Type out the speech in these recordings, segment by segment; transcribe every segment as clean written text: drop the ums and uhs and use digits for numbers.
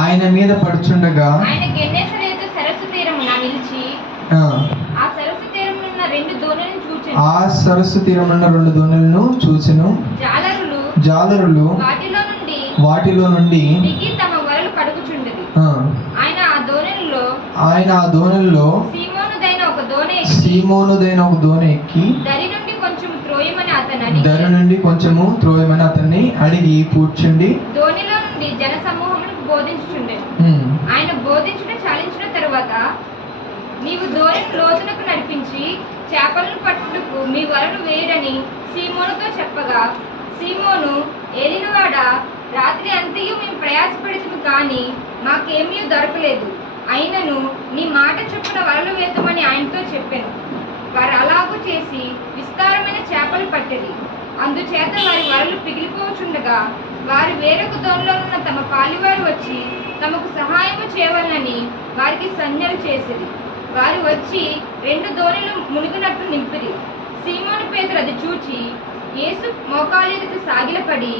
ఆయన మీద పడుచుండగా ఆయన గెన్నేసరేతు సరస్సు తీరమున నిలిచి ఆ సరస్సు తీరమున రెండు దోణులను చూచెను. జాలరులు వాటిలో నుండి దిగి తమ వలలు కడుగుచుండెది. ఆయన ఆ దోణుల్లో సీమోనుదైన ఒక దోణి ఎక్కి దరి నుండి కొంచెము త్రోయమని అతన్ని అడిగి కూర్చుండి దోణిలో నుండి జన సమూహములకు బోధించుచుండెను. ఆయన బోధించుట చాలించిన తరువాత, నీవు దోణిని లోతునకు నడిపించి చేపలను పట్టుటకు మీ వలను వేయడని సీమోనుతో చెప్పగా, సీమోను, ఏలినవాడా, రాత్రి అంతయు మేము ప్రయాసపడితిమి కానీ మాకేమీ దొరకలేదు. అయినను నీ మాట చొప్పున వలలు వేద్దామని ఆయనతో చెప్పాను. వారు అలాగూ చేసి విస్తారమైన చేపలు పట్టిరి. అందుచేత వారి వలలు పిగిలిపోచుండగా వారు వేరొక దోణిలో ఉన్న తమ పాలివారు వచ్చి తమకు సహాయము చేయవలనని వారికి సంజ్ఞలు చేసిరి. వారు వచ్చి రెండు దోణులు మునిగినట్టు నింపిరి. సీమోను పేతురు అది చూచి యేసు మోకాలి ఎదుట సాగిలపడి,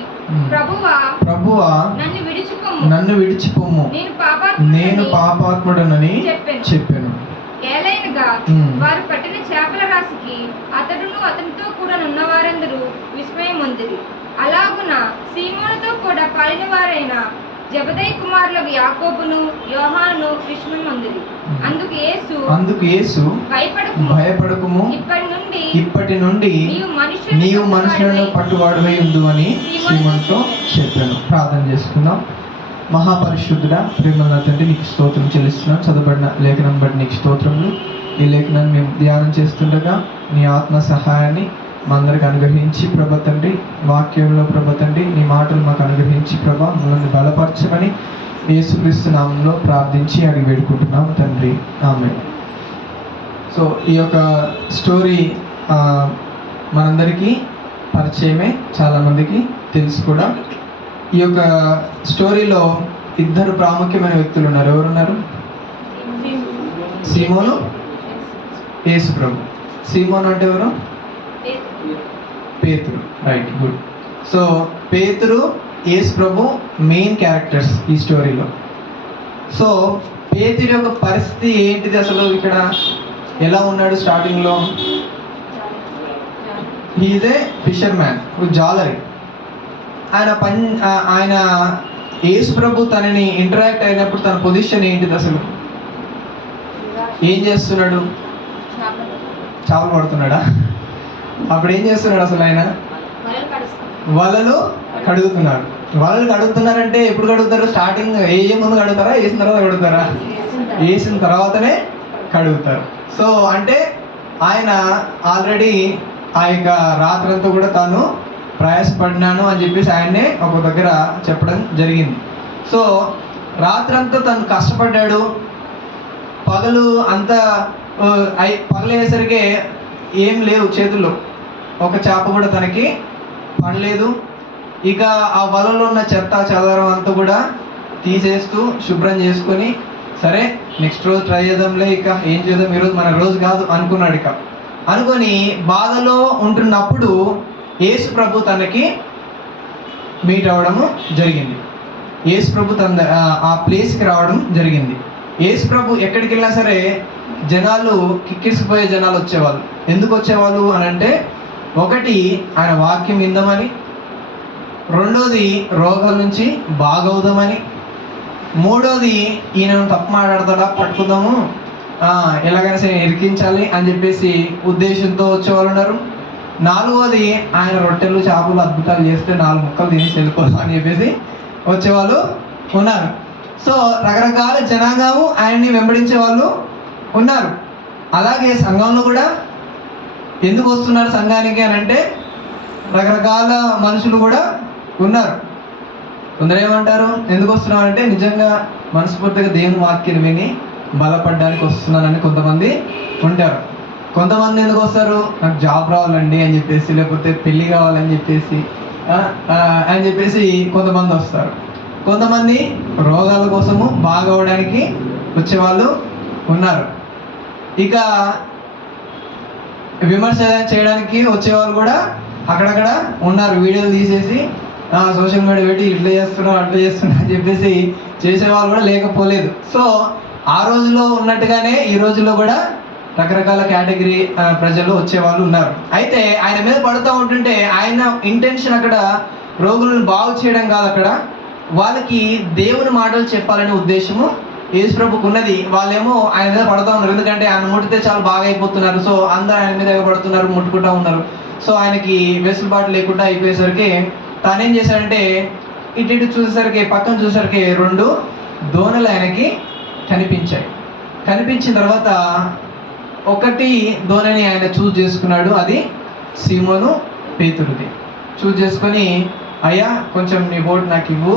ప్రభువా నన్ను విడిచిపోము, నేను పాపాత్ముడనని చెప్పాను. ఏలైనగా వారు పట్టిన చేపల రాశికి అతడును అతనితో కూడా ఉన్న వారందరూ విస్మయం పొందిరి. అలాగున సీమోనుతో కూడా పాలిన వారైన జబదయి కుమారులకు యాకోబును యోహానును విస్మయం పొందిరి. అందుకు యేసు భయపడకుము, ఇప్పటి నుండి నీవు మనుషులను పట్టువాడువై ఉండు అని సీమోనుతో చెప్పాను. ప్రార్థన చేసుకుందాం. మహాపరిశుద్ధుడా, ప్రేమల తండ్రి, నీకు స్తోత్రం చెల్లిస్తున్నాం. చదవబడిన లేఖనం బట్టి నీకు స్తోత్రములు. ఈ లేఖనాన్ని మేము ధ్యానం చేస్తుండగా నీ ఆత్మ సహాయాన్ని మా అందరికి అనుగ్రహించి ప్రభ తండ్రి, వాక్యంలో ప్రభ తండ్రి నీ మాటలు మాకు అనుగ్రహించి ప్రభ మనల్ని బలపరచమని యేసుక్రీస్తు నామంలో ప్రార్థించి అడిగి వేడుకుంటున్నాం తండ్రి, ఆమేన్. సో ఈ యొక్క స్టోరీ మనందరికీ పరిచయమే, చాలామందికి తెలుసు కూడా. ఈ యొక్క స్టోరీలో ఇద్దరు ప్రాముఖ్యమైన వ్యక్తులు ఉన్నారు. ఎవరున్నారు? సీమోను, యేసు ప్రభు. సీమోను అంటే ఎవరు? పేతురు. Right, good. సో పేతురు, యేసు ప్రభు మెయిన్ క్యారెక్టర్స్ ఈ స్టోరీలో. సో పేతురు యొక్క పరిస్థితి ఏంటిది అసలు? ఇక్కడ ఎలా ఉన్నాడు? స్టార్టింగ్లో he is a fisherman, జాలరీ. ఆయన యేసు ప్రభు తనని ఇంటరాక్ట్ అయినప్పుడు తన పొజిషన్ ఏంటిది అసలు? ఏం చేస్తున్నాడు? చేపలు పడుతున్నాడా? అప్పుడు ఏం చేస్తున్నాడు అసలు? ఆయన వలలు కడుగుతున్నారు. వలలు కడుగుతున్నారంటే ఎప్పుడు కడుగుతారు? స్టార్టింగ్ వేయే ముందు కడుగుతారా, వేసిన తర్వాత కడుగుతారా? వేసిన తర్వాతనే కడుగుతారు. సో అంటే ఆయన ఆల్రెడీ ఆ యొక్క రాత్రంతా కూడా తాను ప్రయాసపడినాను అని చెప్పేసి ఆయన్నే ఒక దగ్గర చెప్పడం జరిగింది. సో రాత్రంతా తను కష్టపడ్డాడు. పగలు అంతా పగలయ్యేసరికి ఏం లేవు చేతుల్లో, ఒక చేప కూడా తనకి పడలేదు. ఇక ఆ వలలో ఉన్న చెత్త చెదారం అంతా కూడా తీసేస్తూ శుభ్రం చేసుకొని, సరే నెక్స్ట్ రోజు ట్రై చేద్దాంలే, ఇక ఏం చేద్దాం, ఈరోజు మన రోజు కాదు అనుకున్నాడు. ఇక అనుకొని బాధలో ఉంటున్నప్పుడు యేసు ప్రభు తనకి మీట్ అవ్వడము జరిగింది. యేసు ప్రభు తన ఆ ప్లేస్కి రావడం జరిగింది. యేసు ప్రభు ఎక్కడికి వెళ్ళినా సరే జనాలు కిక్కిరిసిపోయే జనాలు వచ్చేవాళ్ళు. ఎందుకు వచ్చేవాళ్ళు అని అంటే, ఒకటి ఆయన వాక్యం విందామని, రెండోది రోగాల నుంచి బాగవుదామని, మూడోది ఈయనను తప్పు మాట్లాడతాడా పట్టుకుందాము, ఎలాగైనా సరే ఇరికించాలి అని చెప్పేసి ఉద్దేశంతో వచ్చేవాళ్ళు ఉన్నారు. నాలుగోది ఆయన రొట్టెలు చేపలు అద్భుతాలు చేస్తే 4 ముక్కలు తినేసి వెళ్ళిపోదాం అని చెప్పేసి వచ్చేవాళ్ళు ఉన్నారు. సో రకరకాల జనాంగము ఆయన్ని వెంబడించే వాళ్ళు ఉన్నారు. అలాగే సంఘంలో కూడా ఎందుకు వస్తున్నారు సంఘానికి అని అంటే, రకరకాల మనుషులు కూడా ఉన్నారు. కొందరు ఏమంటారు, ఎందుకు వస్తున్నారు అంటే నిజంగా మనస్ఫూర్తిగా దేవుని వాక్యాన్ని విని బలపడడానికి వస్తున్నారని కొంతమంది ఉంటారు. కొంతమంది ఎందుకు వస్తారు, నాకు జాబ్ రావాలండి అని చెప్పేసి, లేకపోతే పెళ్ళి కావాలని చెప్పేసి కొంతమంది వస్తారు. కొంతమంది రోగాల కోసము బాగవడానికి వచ్చేవాళ్ళు ఉన్నారు. ఇక విమర్శ చేయడానికి వచ్చేవాళ్ళు కూడా అక్కడక్కడ ఉన్నారు. వీడియోలు తీసేసి సోషల్ మీడియా పెట్టి ఇట్లా చేస్తున్నాం అట్లా చేస్తున్నాం అని చెప్పేసి చేసేవాళ్ళు కూడా లేకపోలేదు. సో ఆ రోజులో ఉన్నట్టుగానే ఈ రోజుల్లో కూడా రకరకాల కేటగిరీ ప్రజలు వచ్చేవాళ్ళు ఉన్నారు. అయితే ఆయన మీద పడుతూ ఉంటుంటే ఆయన ఇంటెన్షన్ అక్కడ రోగులను బాగు చేయడం కాదు, అక్కడ వాళ్ళకి దేవుని మాటలు చెప్పాలనే ఉద్దేశము యేసు ప్రభుకు ఉన్నది. వాళ్ళేమో ఆయన మీద పడుతూ ఉన్నారు, ఎందుకంటే ఆయన ముట్టితే చాలా బాగా అయిపోతున్నారు. సో అందరూ ఆయన మీద పడుతున్నారు, ముట్టుకుంటూ ఉన్నారు. సో ఆయనకి వెసులుబాటు లేకుండా అయిపోయేసరికి తానేం చేశాడంటే ఇటు చూసేసరికి పక్కన చూసేసరికి 2 దోణలు ఆయనకి కనిపించాయి. కనిపించిన తర్వాత ఒకటి దోణని ఆయన చూజ్ చేసుకున్నాడు, అది సీమోను పేతురుది. చూజ్ చేసుకొని, అయ్యా కొంచెం నీ బోట్ నాకు ఇవ్వు,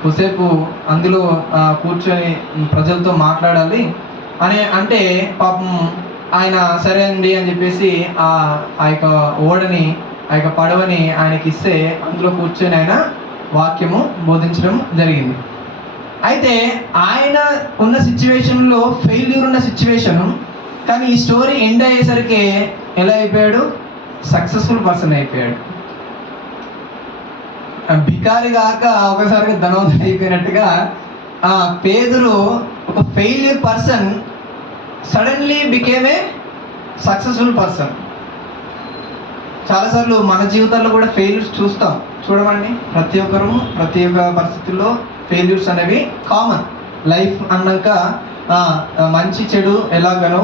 కొద్దిసేపు అందులో కూర్చొని ప్రజలతో మాట్లాడాలి అని అంటే పాపం ఆయన సరే అండి అని చెప్పేసి ఆ యొక్క ఓడని ఆ యొక్క పడవని ఆయనకి ఇస్తే అందులో కూర్చొని ఆయన వాక్యము బోధించడం జరిగింది. అయితే ఆయన ఉన్న సిచ్యువేషన్లో ఫెయిల్యూర్ ఉన్న సిచ్యువేషను, కానీ ఈ స్టోరీ ఎండ్ అయ్యేసరికి ఎలా అయిపోయాడు? సక్సెస్ఫుల్ పర్సన్ అయిపోయాడు. భికారి కాక ఒకసారిగా ధనవంతుడు అయిపోయినట్టుగా పేతురు ఒక failure person suddenly became a successful person. చాలాసార్లు మన జీవితాల్లో కూడా ఫెయిల్యూర్స్ చూడమండి. ప్రతి ఒక్కరు ప్రతి ఒక్క పరిస్థితుల్లో ఫెయిల్యూర్స్ అనేవి కామన్. లైఫ్ అన్నాక మంచి చెడు ఎలాగనో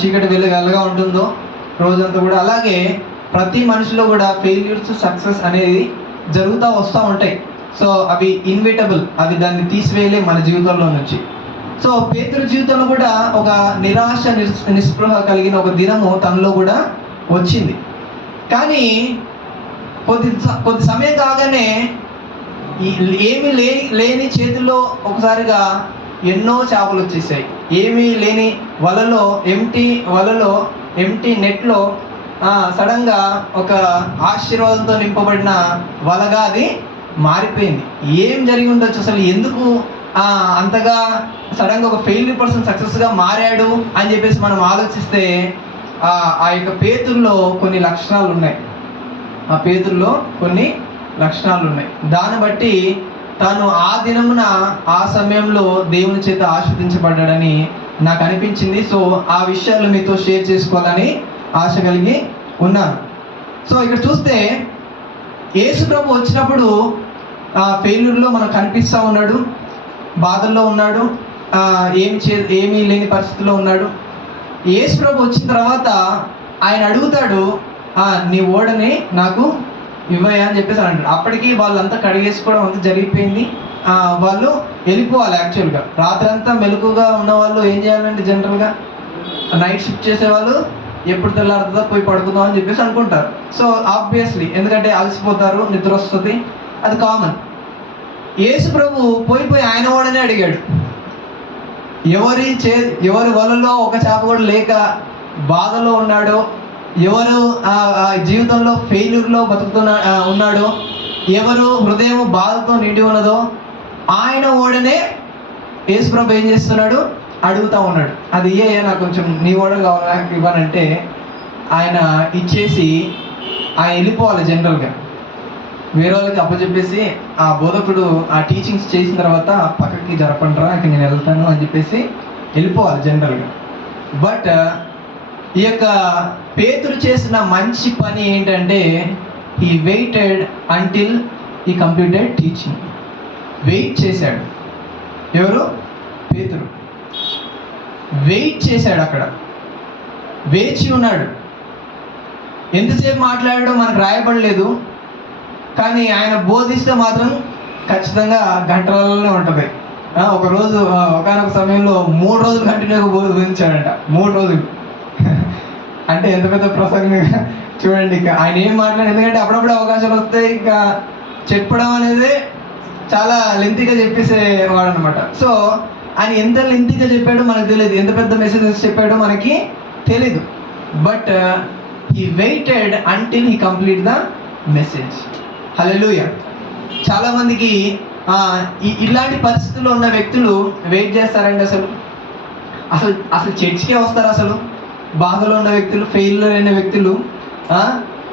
చీకటి వెలుగుగా ఉంటుందో రోజంతా కూడా, అలాగే ప్రతి మనిషిలో కూడా ఫెయిల్యూర్స్ సక్సెస్ అనేది జరుగుతూ వస్తూ ఉంటాయి. సో అవి ఇన్విటబుల్, అవి దాన్ని తీసివేయలే మన జీవితంలో నుంచి. సో పేతురు జీవితంలో కూడా ఒక నిరాశ నిస్పృహ కలిగిన ఒక దినము తనలో కూడా వచ్చింది. కానీ కొద్ది సమయం కాగానే ఏమీ లేని చేతుల్లో ఒకసారిగా ఎన్నో చేపలు వచ్చేసాయి. ఏమీ లేని వలలో ఎంటీ నెట్లో సడన్గా ఒక ఆశీర్వాదంతో నింపబడిన వలగా అది మారిపోయింది. ఏం జరిగి ఉండొచ్చు అసలు? ఎందుకు అంతగా సడన్గా ఒక ఫెయిల్యూర్ పర్సన్ సక్సెస్గా మారాడు అని చెప్పేసి మనం ఆలోచిస్తే ఆ యొక్క పేతుల్లో కొన్ని లక్షణాలు ఉన్నాయి. ఆ పేతుల్లో కొన్ని లక్షణాలు ఉన్నాయి. దాన్ని బట్టి తాను ఆ దినమున ఆ సమయంలో దేవుని చేత ఆశీర్వదించబడ్డాడని నాకు అనిపించింది. సో ఆ విషయాలు మీతో షేర్ చేసుకోవాలని ఆశ కలిగి ఉన్నాను. సో ఇక్కడ చూస్తే యేసు ప్రభు వచ్చినప్పుడు ఫెయిల్యూర్లో మనకు కనిపిస్తూ ఉన్నాడు, బాధల్లో ఉన్నాడు, ఏమీ లేని పరిస్థితిలో ఉన్నాడు. యేసు ప్రభు వచ్చిన తర్వాత ఆయన అడుగుతాడు, నీ ఓడని నాకు ఇవ్వయా అని చెప్పేసి అంటాడు. అప్పటికి వాళ్ళంతా కడిగేసుకోవడం అంతా జరిగిపోయింది. వాళ్ళు వెళ్ళిపోవాలి. యాక్చువల్గా రాత్రంతా మెలకుగా ఉన్న వాళ్ళు ఏం చేయాలంటే జనరల్గా నైట్ షిఫ్ట్ చేసేవాళ్ళు ఎప్పుడు తెల్లారుతుందో పోయి పడుకుందాం అని చెప్పేసి అనుకుంటారు. సో ఆబ్వియస్లీ ఎందుకంటే అలసిపోతారు, నిద్ర వస్తుంది, అది కామన్. యేసు ప్రభు పోయి ఆయన ఓడనే అడిగాడు. ఎవరి వలలో ఒక చేప కూడా లేక బాధలో ఉన్నాడో, ఎవరు జీవితంలో ఫెయిల్యూర్లో ఉన్నాడో, ఎవరు హృదయం బాధతో నిండి ఉన్నదో ఆయన ఓడనే యేసు ప్రభు ఏం చేస్తున్నాడు? అడుగుతూ ఉన్నాడు. అది నాకు కొంచెం నీ ఓడ కావాలా ఇవ్వనంటే ఆయన ఇచ్చేసి ఆయన వెళ్ళిపోవాలి. జనరల్గా వేరే వాళ్ళకి అప్పచెప్పేసి ఆ బోధకుడు ఆ టీచింగ్స్ చేసిన తర్వాత పక్కకి జరపండిరా, ఇక నేను వెళ్తాను అని చెప్పేసి వెళ్ళిపోవాలి జనరల్గా. బట్ ఈ యొక్క పేతురు చేసిన మంచి పని ఏంటంటే he waited until he completed teaching. Wait చేశాడు. ఎవరు? పేతురు వెయిట్ చేశాడు. అక్కడ వేచి ఉన్నాడు. ఎంతసేపు మాట్లాడాడో మనకు రాయబడలేదు, కానీ ఆయన బోధిస్తే మాత్రం ఖచ్చితంగా గంటలలోనే ఉంటుంది. ఒకరోజు ఒకనొక సమయంలో 3 రోజులు కంటిన్యూగా బోధించాడంట. 3 రోజులు అంటే ఎంత పెద్ద ప్రసంగంగా చూడండి. ఇక ఆయన ఏం మాట్లాడారు, ఎందుకంటే అప్పుడప్పుడు అవకాశాలు వస్తాయి. ఇంకా చెప్పడం అనేది చాలా లెంతీగా చెప్పేసేవాడు అనమాట. సో ఆయన ఎంత లెంతీగా చెప్పాడో మనకు తెలియదు, ఎంత పెద్ద మెసేజెస్ చెప్పాడో మనకి తెలీదు. But he waited until he complete the message. Hallelujah. చాలామందికి ఇలాంటి పరిస్థితుల్లో ఉన్న వ్యక్తులు వెయిట్ చేస్తారండి. అసలు చర్చికే వస్తారు. అసలు బాధలో ఉన్న వ్యక్తులు, ఫెయిల్యూర్ అయిన వ్యక్తులు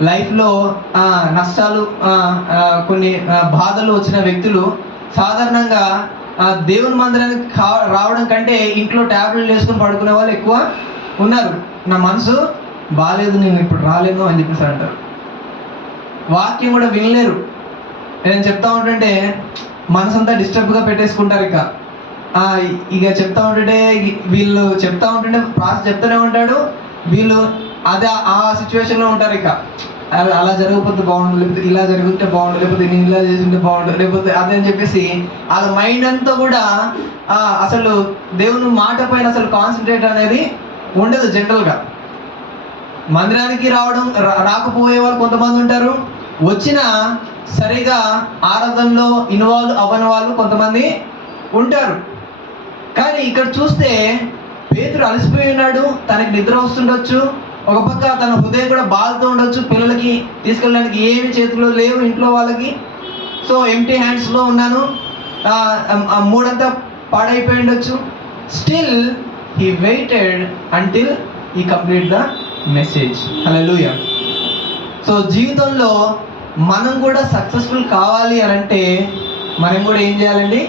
లైఫ్లో నష్టాలు కొన్ని బాధలు వచ్చిన వ్యక్తులు సాధారణంగా దేవుని మందిరానికి రావడం కంటే ఇంట్లో ట్యాబ్లెట్లు వేసుకొని పడుకునే వాళ్ళు ఎక్కువ ఉన్నారు. నా మనసు బాగాలేదు, నేను ఇప్పుడు రాలేను అని చెప్పేసి అంటారు. వాక్యం కూడా వినలేరు. నేను చెప్తా ఉంటుంటే మనసంతా డిస్టర్బ్గా పెట్టేసుకుంటారు. ఇక చెప్తా ఉంటుంటే వీళ్ళు చెప్తా ఉంటుంటే ప్రాసెస్ చెప్తూనే ఉంటాడు, వీళ్ళు అదే ఆ సిచ్యువేషన్లో ఉంటారు. అలా జరగకపోతే బాగుండు, లేకపోతే ఇలా జరుగుతుంటే బాగుండు, లేకపోతే నేను ఇలా చేస్తుంటే బాగుండు, లేకపోతే అదే అని చెప్పేసి వాళ్ళ మైండ్ అంతా కూడా అసలు దేవుని మాట పైన అసలు కాన్సన్ట్రేట్ అనేది ఉండదు. జనరల్గా మందిరానికి రాకపోయే వాళ్ళు కొంతమంది ఉంటారు, వచ్చిన సరిగా ఆరాధనలో ఇన్వాల్వ్ అవ్వని వాళ్ళు కొంతమంది ఉంటారు. కానీ ఇక్కడ చూస్తే పేతురు అలసిపోయి ఉన్నాడు, తనకి నిద్ర వస్తుండొచ్చు, ఒక పక్క తన హృదయం కూడా బాధతో ఉండొచ్చు, పిల్లలకి తీసుకెళ్ళడానికి ఏమి చేతిలో లేవు ఇంట్లో వాళ్ళకి. సో ఎంప్టీ హ్యాండ్స్లో ఉన్నాను, మూడంతా పాడైపోయి ఉండొచ్చు. Still he waited until he complete the message. Hallelujah. So జీవితంలో మనం కూడా సక్సెస్ఫుల్ కావాలి అని అంటే మనం కూడా ఏం చేయాలండి?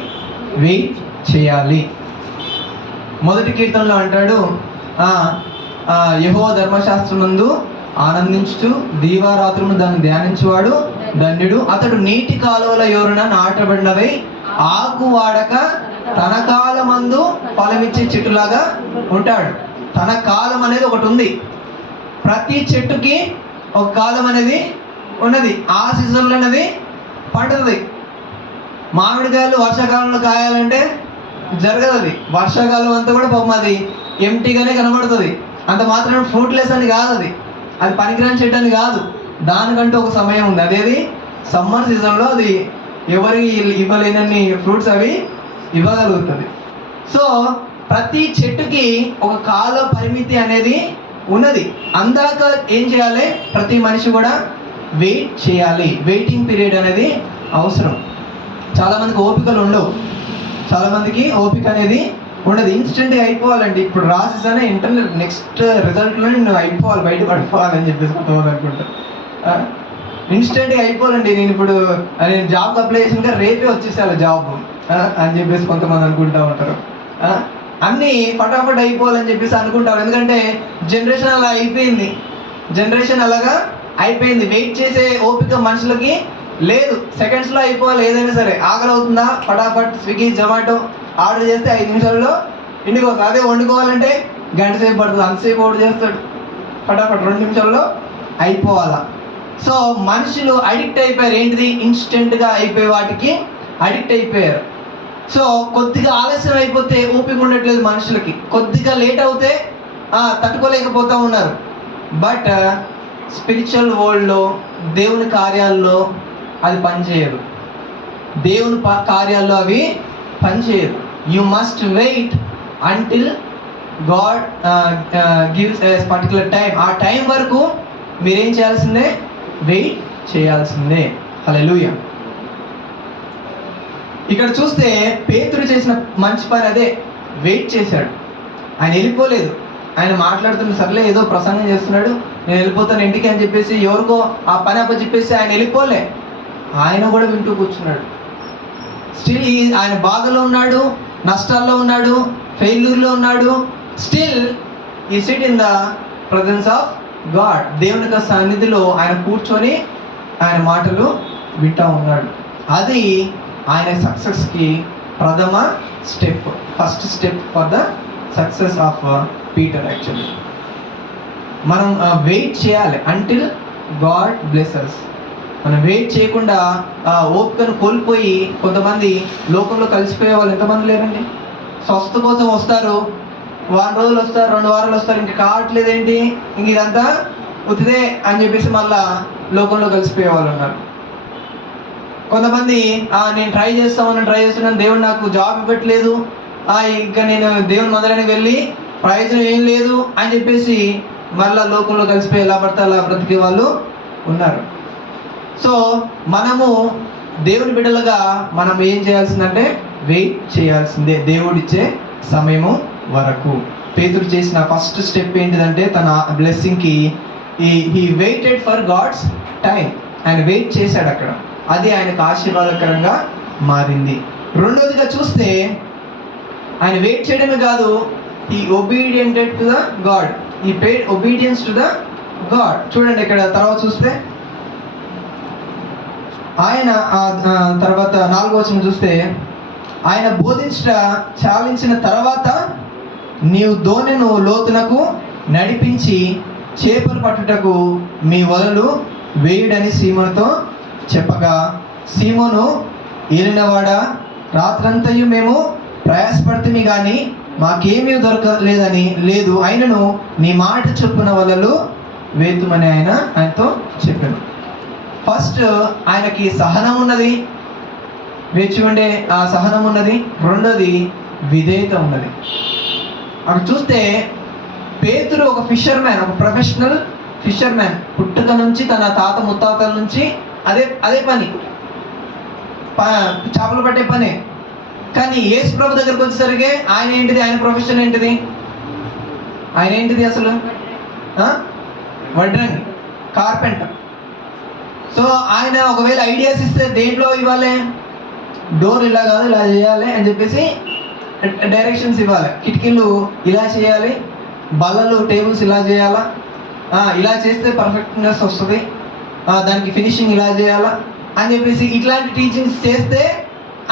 వెయిట్ చేయాలి. మొదటి కీర్తనలో అంటాడు, యెహోవా ధర్మశాస్త్రమందు ఆనందించుచు దీవారాత్రులను దాన్ని ధ్యానించువాడు ధన్యుడు, అతడు నీటి కాలువల యోరున నాటబడినవై ఆకు వాడక తన కాలమందు ఫలమిచ్చే చెట్టులాగా ఉంటాడు. తన కాలం అనేది ఒకటి ఉంది. ప్రతి చెట్టుకి ఒక కాలం అనేది ఉన్నది. ఆ సీజన్లో అనేది పండుతుంది. మామిడికాయలు వర్షాకాలంలో కాయాలంటే జరగదు. అది వర్షాకాలం అంతా కూడా పాపం అది ఎంటీగానే కనబడుతుంది. అంత మాత్రం ఫ్రూట్లెస్ అని కాదు, అది పనికిరాని చెట్టు అని కాదు. దానికంటూ ఒక సమయం ఉంది. అదేది సమ్మర్ సీజన్లో అది ఎవరికి ఇవ్వలేనన్ని ఫ్రూట్స్ అవి ఇవ్వగలుగుతుంది. సో ప్రతి చెట్టుకి ఒక కాల పరిమితి అనేది ఉన్నది. అందాక ఏం చేయాలి? ప్రతి మనిషి కూడా వెయిట్ చేయాలి. వెయిటింగ్ పీరియడ్ అనేది అవసరం. చాలామందికి ఓపికలు ఉండవు, చాలామందికి ఓపిక అనేది ఉండదు. ఇన్స్టెంట్గా అయిపోవాలండి. ఇప్పుడు రాసేసానే ఇంటర్నెట్ నెక్స్ట్ రిజల్ట్లోనే నువ్వు అయిపోవాలి, బయట పడిపోవాలని చెప్పేసి కొంతమంది అనుకుంటా. ఇన్స్టెంట్గా అయిపోవాలండి. నేను జాబ్కి అప్లై చేసినాక రేపే వచ్చేసాను జాబ్ అని చెప్పేసి కొంతమంది అనుకుంటూ ఉంటారు. అన్నీ ఫటాఫట్ అయిపోవాలని చెప్పేసి అనుకుంటారు. ఎందుకంటే జనరేషన్ అలా అయిపోయింది. జనరేషన్ అలాగా అయిపోయింది. వెయిట్ చేసే ఓపిక మనుషులకి లేదు. సెకండ్స్లో అయిపోవాలి. ఏదైనా సరే ఆకలి అవుతుందా, ఫటాఫట్ స్విగ్గీ జొమాటో ఆర్డర్ చేస్తే 5 నిమిషాల్లో ఇంటికి వస్తుంది. అదే వండుకోవాలంటే గంట సేపు పడుతుంది. అంతసేపు ఆర్డర్ చేస్తాడు, ఫటాఫట్ 2 నిమిషాల్లో అయిపోవాలా. సో మనుషులు అడిక్ట్ అయిపోయారు. ఏంటిది? ఇన్స్టెంట్గా అయిపోయే వాటికి అడిక్ట్ అయిపోయారు. సో కొద్దిగా ఆలస్యం అయిపోతే ఓపిక ఉండట్లేదు మనుషులకి. కొద్దిగా లేట్ అవుతే తట్టుకోలేకపోతూ ఉన్నారు. బట్ స్పిరిచువల్ వరల్డ్లో దేవుని కార్యాల్లో అది పనిచేయదు. దేవుని కార్యాల్లో అవి పనిచేయదు. You must wait until God gives a particular time. ఆ టైం వరకు మీరేం చేయాల్సిందే? వెయిట్ చేయాల్సిందే. హల్లెలూయా. ఇక్కడ చూస్తే పేతురు చేసిన మంచి పని అదే, వెయిట్ చేశాడు. ఆయన వెళ్ళిపోలేదు. ఆయన మాట్లాడుతున్న సర్లే ఏదో ప్రసంగం చేస్తున్నాడు, నేను వెళ్ళిపోతాను ఇంటికి అని చెప్పేసి ఎవరికో ఆ పని అప్పచెప్పేసి ఆయన వెళ్ళిపోలే. ఆయన కూడా వింటూ కూర్చున్నాడు. స్టిల్ ఆయన బాధలో ఉన్నాడు, నష్టాల్లో ఉన్నాడు, ఫెయిల్యూర్లో ఉన్నాడు. స్టిల్ ఈ SIT in the presence of God. దేవుని యొక్క సన్నిధిలో ఆయన కూర్చొని ఆయన మాటలు వింటూ ఉన్నాడు. అది ఆయన సక్సెస్కి ప్రథమ step, first step for the success of Peter. Actually మనం వెయిట్ చేయాలి అంటిల్ గాడ్ బ్లెసెస్. మనం వెయిట్ చేయకుండా ఓపికను కోల్పోయి కొంతమంది లోకంలో కలిసిపోయే వాళ్ళు ఎంతమంది లేరండి? స్వస్థ కోసం వస్తారు, 1 రోజులు వస్తారు, 2 వారాలు వస్తారు, ఇంకా కావట్లేదేంటి, ఇంక ఇదంతా ఉతిదే అని చెప్పేసి మళ్ళా లోకంలో కలిసిపోయే వాళ్ళు ఉన్నారు. కొంతమంది నేను ట్రై చేస్తున్నాను, దేవుడు నాకు జాబ్ ఇవ్వట్లేదు, ఇంకా నేను దేవుని మందిరానికి వెళ్ళి ప్రయోజనం ఏం లేదు అని చెప్పేసి మళ్ళా లోకంలో కలిసిపోయి ఎలా పడితే అలా బ్రతికే వాళ్ళు ఉన్నారు. సో మనము దేవుని బిడ్డలుగా మనం ఏం చేయాల్సిందంటే వెయిట్ చేయాల్సిందే దేవుడిచ్చే సమయము వరకు. పేతురు చేసిన ఫస్ట్ స్టెప్ ఏంటిదంటే తన బ్లెస్సింగ్కి he waited for God's time. ఆయన వెయిట్ చేశాడు అక్కడ, అది ఆయనకు ఆశీర్వాదకరంగా మారింది. రెండోదిగా చూస్తే ఆయన వెయిట్ చేయడమే కాదు, he obedient to the God, he paid obedience to the God. చూడండి ఇక్కడ తర్వాత చూస్తే ఆయన తర్వాత 4వ వచనం చూస్తే, ఆయన బోధించుట చాలించిన తర్వాత నీవు దోణెను లోతునకు నడిపించి చేపలు పట్టుటకు మీ వలలు వేయుడని సీమోనుతో చెప్పగా, సీమోను ఏలినవాడా, రాత్రంతయు మేము ప్రయాసపడితే కానీ మాకేమీ దొరకలేదని లేదు, అయినను నీ మాట చొప్పున వలలు వేతుమని ఆయనతో చెప్పాను. ఫస్ట్ ఆయనకి సహనం ఉన్నది, వేచి ఉండే ఆ సహనం ఉన్నది. రెండోది విధేయత ఉన్నది. అక్కడ చూస్తే పేతురు ఒక ఫిషర్ మ్యాన్, ఒక ప్రొఫెషనల్ ఫిషర్ మ్యాన్. పుట్టుక నుంచి తన తాత ముత్తాతల నుంచి అదే పని, చేపలు పట్టే పనే. కానీ యేసు ప్రభు దగ్గరకు వచ్చేసరికి ఆయన ఏంటిది, ఆయన ప్రొఫెషన్ ఏంటిది, ఆయన ఏంటిది అసలు వడ్రంగి, కార్పెంటర్. సో ఆయన ఒకవేళ ఐడియాస్ ఇస్తే దేంట్లో ఇవ్వాలి, డోర్ ఇలా కాదు ఇలా చేయాలి అని చెప్పేసి డైరెక్షన్స్ ఇవ్వాలి, కిటికీలు ఇలా చేయాలి, బల్లలు టేబుల్స్ ఇలా చేయాలా, ఇలా చేస్తే పర్ఫెక్ట్నెస్ వస్తుంది, దానికి ఫినిషింగ్ ఇలా చేయాలా అని చెప్పేసి ఇట్లాంటి టీచింగ్స్ చేస్తే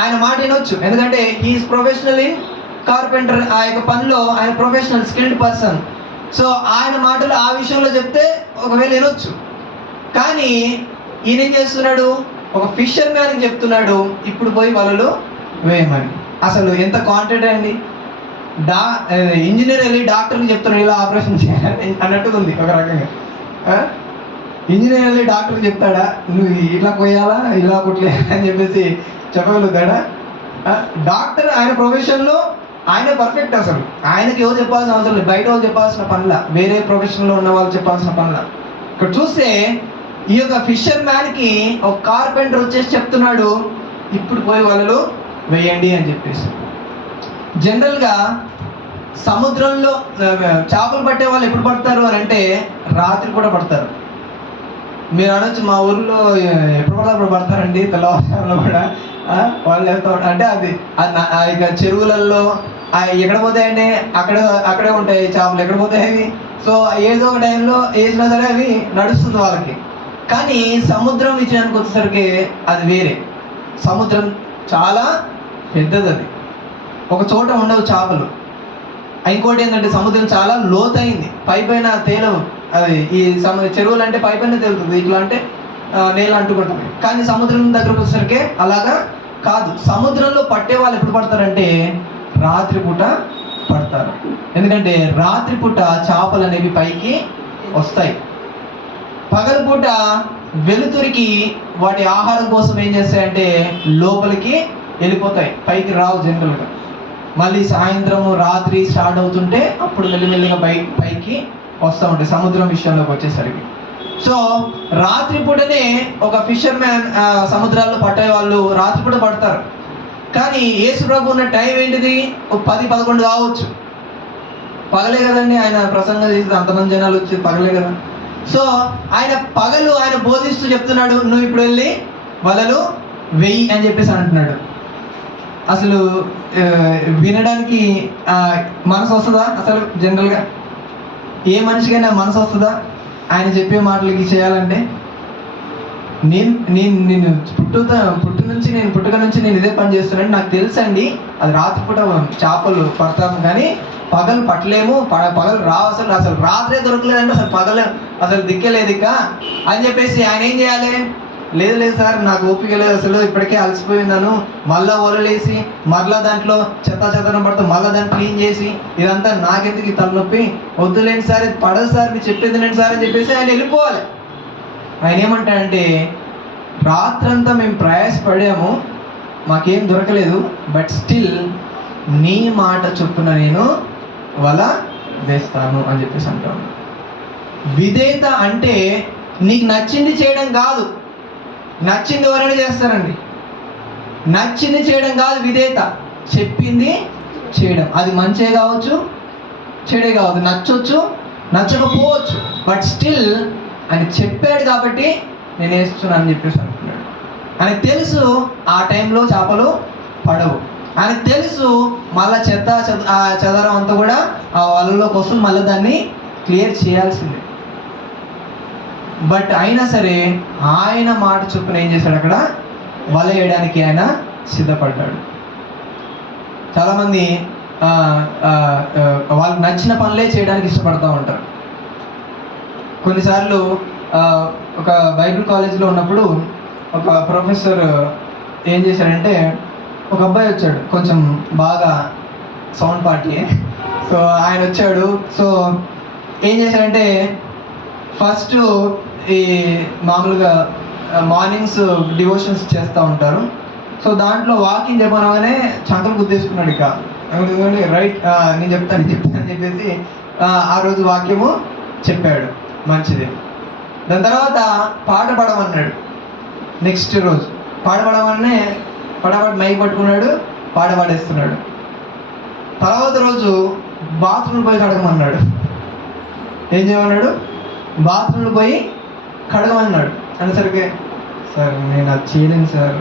ఆయన మాట వినొచ్చు. ఎందుకంటే హీఈస్ ప్రొఫెషనల్ ఇన్ కార్పెంటర్, ఆ యొక్క పనిలో ఆయన ప్రొఫెషనల్ స్కిల్డ్ పర్సన్. సో ఆయన మాటలు ఆ విషయంలో చెప్తే ఒకవేళ వినొచ్చు. కానీ ఈయన ఏం చేస్తున్నాడు, ఒక ఫిషర్ మ్యాన్కి చెప్తున్నాడు ఇప్పుడు పోయి వలలు వేయమని. అసలు ఎంత కాంటెంట్ అండి. ఇంజనీర్ వెళ్ళి డాక్టర్కి చెప్తున్నాడు ఇలా ఆపరేషన్ చేయాలి అన్నట్టుగా ఉంది ఒక రకంగా. ఇంజనీర్ వెళ్ళి డాక్టర్కి చెప్తాడా నువ్వు ఇట్లా పోయాలా ఇలా కుట్లే అని చెప్పేసి చెప్పగలుగుతాడా? డాక్టర్ ఆయన ప్రొఫెషన్లో ఆయన పర్ఫెక్ట్. అసలు ఆయనకి ఎవరు చెప్పాల్సిన అవసరం లేదు, బయట వాళ్ళు చెప్పాల్సిన పనుల, వేరే ప్రొఫెషన్లో ఉన్న వాళ్ళు చెప్పాల్సిన పనుల. ఇక్కడ చూస్తే ఈ యొక్క ఫిషర్ మ్యాన్కి ఒక కార్పెంటర్ వచ్చేసి చెప్తున్నాడు ఇప్పుడు పోయి వలలు వేయండి అని చెప్పేసి. జనరల్గా సముద్రంలో చేపలు పట్టే వాళ్ళు ఎప్పుడు పడతారు అని అంటే రాత్రి కూడా పడతారు. మీరు అనొచ్చు మా ఊర్లో ఎప్పుడు పడతారు అప్పుడు పడతారండి, తెల్లవారుజాములో కూడా వాళ్ళు చేస్తూ అంటే అది ఇక చెరువులలో ఎక్కడ పోతాయండి, అక్కడే ఉంటాయి చేపలు, ఎక్కడ పోతాయి అవి. సో ఏదో ఒక టైంలో వేసినా సరే అవి నడుస్తుంది వాళ్ళకి. కానీ సముద్రం విషయానికి వచ్చేసరికి అది వేరే. సముద్రం చాలా పెద్దది, అది ఒక చోట ఉండవు చేపలు. ఇంకోటి ఏంటంటే సముద్రం చాలా లోతైంది, పైపైన తేలవు. అది ఈ చెరువులు అంటే పైపైన తేలుతుంది, ఇట్లా అంటే నేల అంటుకుంటుంది. కానీ సముద్రం దగ్గరకు వచ్చేసరికి అలాగా కాదు. సముద్రంలో పట్టే వాళ్ళు ఎప్పుడు పడతారంటే రాత్రిపూట పడతారు. ఎందుకంటే రాత్రిపూట చేపలు అనేవి పైకి వస్తాయి. పగలపూట వెలుతురికి వాటి ఆహారం కోసం ఏం చేస్తాయంటే లోపలికి వెళ్ళిపోతాయి, పైకి రావు జనరల్గా. మళ్ళీ సాయంత్రము రాత్రి స్టార్ట్ అవుతుంటే అప్పుడు మెల్లిమెల్లిగా పైకి వస్తూ ఉంటాయి సముద్రం విషయంలోకి వచ్చేసరికి. సో రాత్రిపూటనే ఒక ఫిషర్ మ్యాన్ సముద్రాల్లో పట్టే వాళ్ళు రాత్రిపూట పడతారు. కానీ యేసు ప్రభు ఉన్న టైం ఏంటిది, 10-11 కావచ్చు. పగలే కదండి, ఆయన ప్రసంగం చేసి అంతమంది జనాలు వచ్చి పగలే కదా. సో ఆయన బోధిస్తూ చెప్తున్నాడు నువ్వు ఇప్పుడు వెళ్ళి వలలు వెయ్యి అని చెప్పేసి అంటున్నాడు. అసలు వినడానికి మనసు వస్తుందా? అసలు జనరల్గా ఏ మనిషికైనా మనసు వస్తుందా ఆయన చెప్పే మాటలకి చేయాలంటే? నేను పుట్టుక నుంచి నేను ఇదే పని చేస్తున్నాను, నాకు తెలుసండి. అది రాత్రిపూట చేపలు పడతాము కానీ పగలు పట్టలేము, పగలు రావు, అసలు రాత్రే దొరకలేదంటే అసలు దిక్కేలేదిక అని చెప్పేసి ఆయన ఏం చేయాలి? లేదు సార్ నాకు ఓపిక లేదు, అసలు ఇప్పటికే అలసిపోయినాను, మళ్ళీ ఒరలేసి మళ్ళీ దాంట్లో చెత్తనం పడుతూ మళ్ళీ దాన్ని క్లీన్ చేసి ఇదంతా నాకెందుకు తలనొప్పి, వద్దులేండి సార్, ఇది పడదు సార్, మీరు చెప్పేది లేండి సార్ అని చెప్పేసి ఆయన వెళ్ళిపోవాలి. ఆయన ఏమంటాడంటే రాత్రంతా మేము ప్రయాసపడాము, మాకేం దొరకలేదు, బట్ స్టిల్ నీ మాట చొప్పున నేను వల వేస్తాను అని చెప్పేసి అంటాను. విధేయత అంటే నీకు నచ్చింది చేయడం కాదు, నచ్చింది ఎవరైనా చేస్తారండి. నచ్చింది చేయడం కాదు విధేయత, చెప్పింది చేయడం. అది మంచే కావచ్చు చెడే కావచ్చు, నచ్చొచ్చు నచ్చకపోవచ్చు, బట్ స్టిల్ అని చెప్పాడు కాబట్టి నేను వేస్తున్నాను అని చెప్పేసి అనుకున్నాడు. ఆయనకు తెలుసు ఆ టైంలో చేపలు పడవు. ఆయనకు తెలుసు మళ్ళీ చెదరం అంతా కూడా ఆ వలలోకి వస్తుంది, మళ్ళీ దాన్ని క్లియర్ చేయాల్సిందే. బట్ అయినా సరే ఆయన మాట చొప్పున ఏం చేశాడు, అక్కడ వల వేయడానికి ఆయన సిద్ధపడ్డాడు. చాలామంది వాళ్ళకి నచ్చిన పనులే చేయడానికి ఇష్టపడుతూ ఉంటారు. కొన్నిసార్లు ఒక బైబిల్ కాలేజీలో ఉన్నప్పుడు ఒక ప్రొఫెసర్ ఏం చేశాడంటే, ఒక అబ్బాయి వచ్చాడు, కొంచెం బాగా సౌండ్ పార్టీ. సో ఆయన వచ్చాడు. సో ఏం చేశాడంటే, ఫస్ట్ ఈ మామూలుగా మార్నింగ్స్ డివోషన్స్ చేస్తూ ఉంటారు. సో దాంట్లో వాకింగ్ చెప్పనగానే చంకలు గుద్దేసుకున్నాడు. ఇక రైట్ నేను చెప్తాను చెప్పేసి ఆ రోజు వాక్యము చెప్పాడు, మంచిది. దాని తర్వాత పాట పాడమన్నాడు. నెక్స్ట్ రోజు పాట పాడమనే పడబడి మైక్ పట్టుకున్నాడు, పాట పాడేస్తున్నాడు. తర్వాత రోజు బాత్రూమ్ పోయి కడగమన్నాడు. ఏం చేయమన్నాడు? బాత్రూమ్లో పోయి కడగమన్నాడు. అనేసరికి, సార్ నేను అది చేయలేను సార్,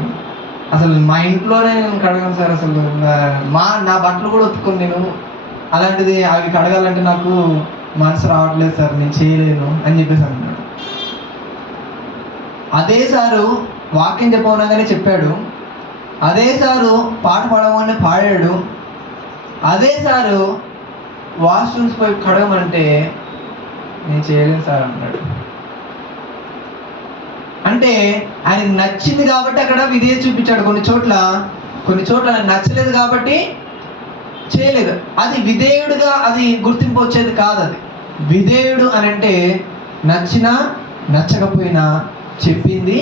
అసలు మా ఇంట్లోనే నేను కడగను సార్, అసలు నా బట్టలు కూడా ఉతుక్కుని నేను, అలాంటిది అవి కడగాలంటే నాకు మనసు రావట్లేదు సార్, నేను చేయలేను అని చెప్పేసి అన్నాడు. అదే సారు వాక్యం చెప్పమనగానే చెప్పాడు, అదే సారు పాట పాడమని పాడాడు, అదే సారు వాష్రూమ్స్ పోయి కడగమంటే నేను చేయలేను సార్ అన్నాడు. అంటే ఆయనకు నచ్చింది కాబట్టి అక్కడ విధేయత చూపించాడు. కొన్ని చోట్ల నచ్చలేదు కాబట్టి చేయలేదు. అది విధేయుడుగా అది గుర్తింపు వచ్చేది కాదు. అది విధేయుడు అని అంటే నచ్చినా నచ్చకపోయినా చెప్పింది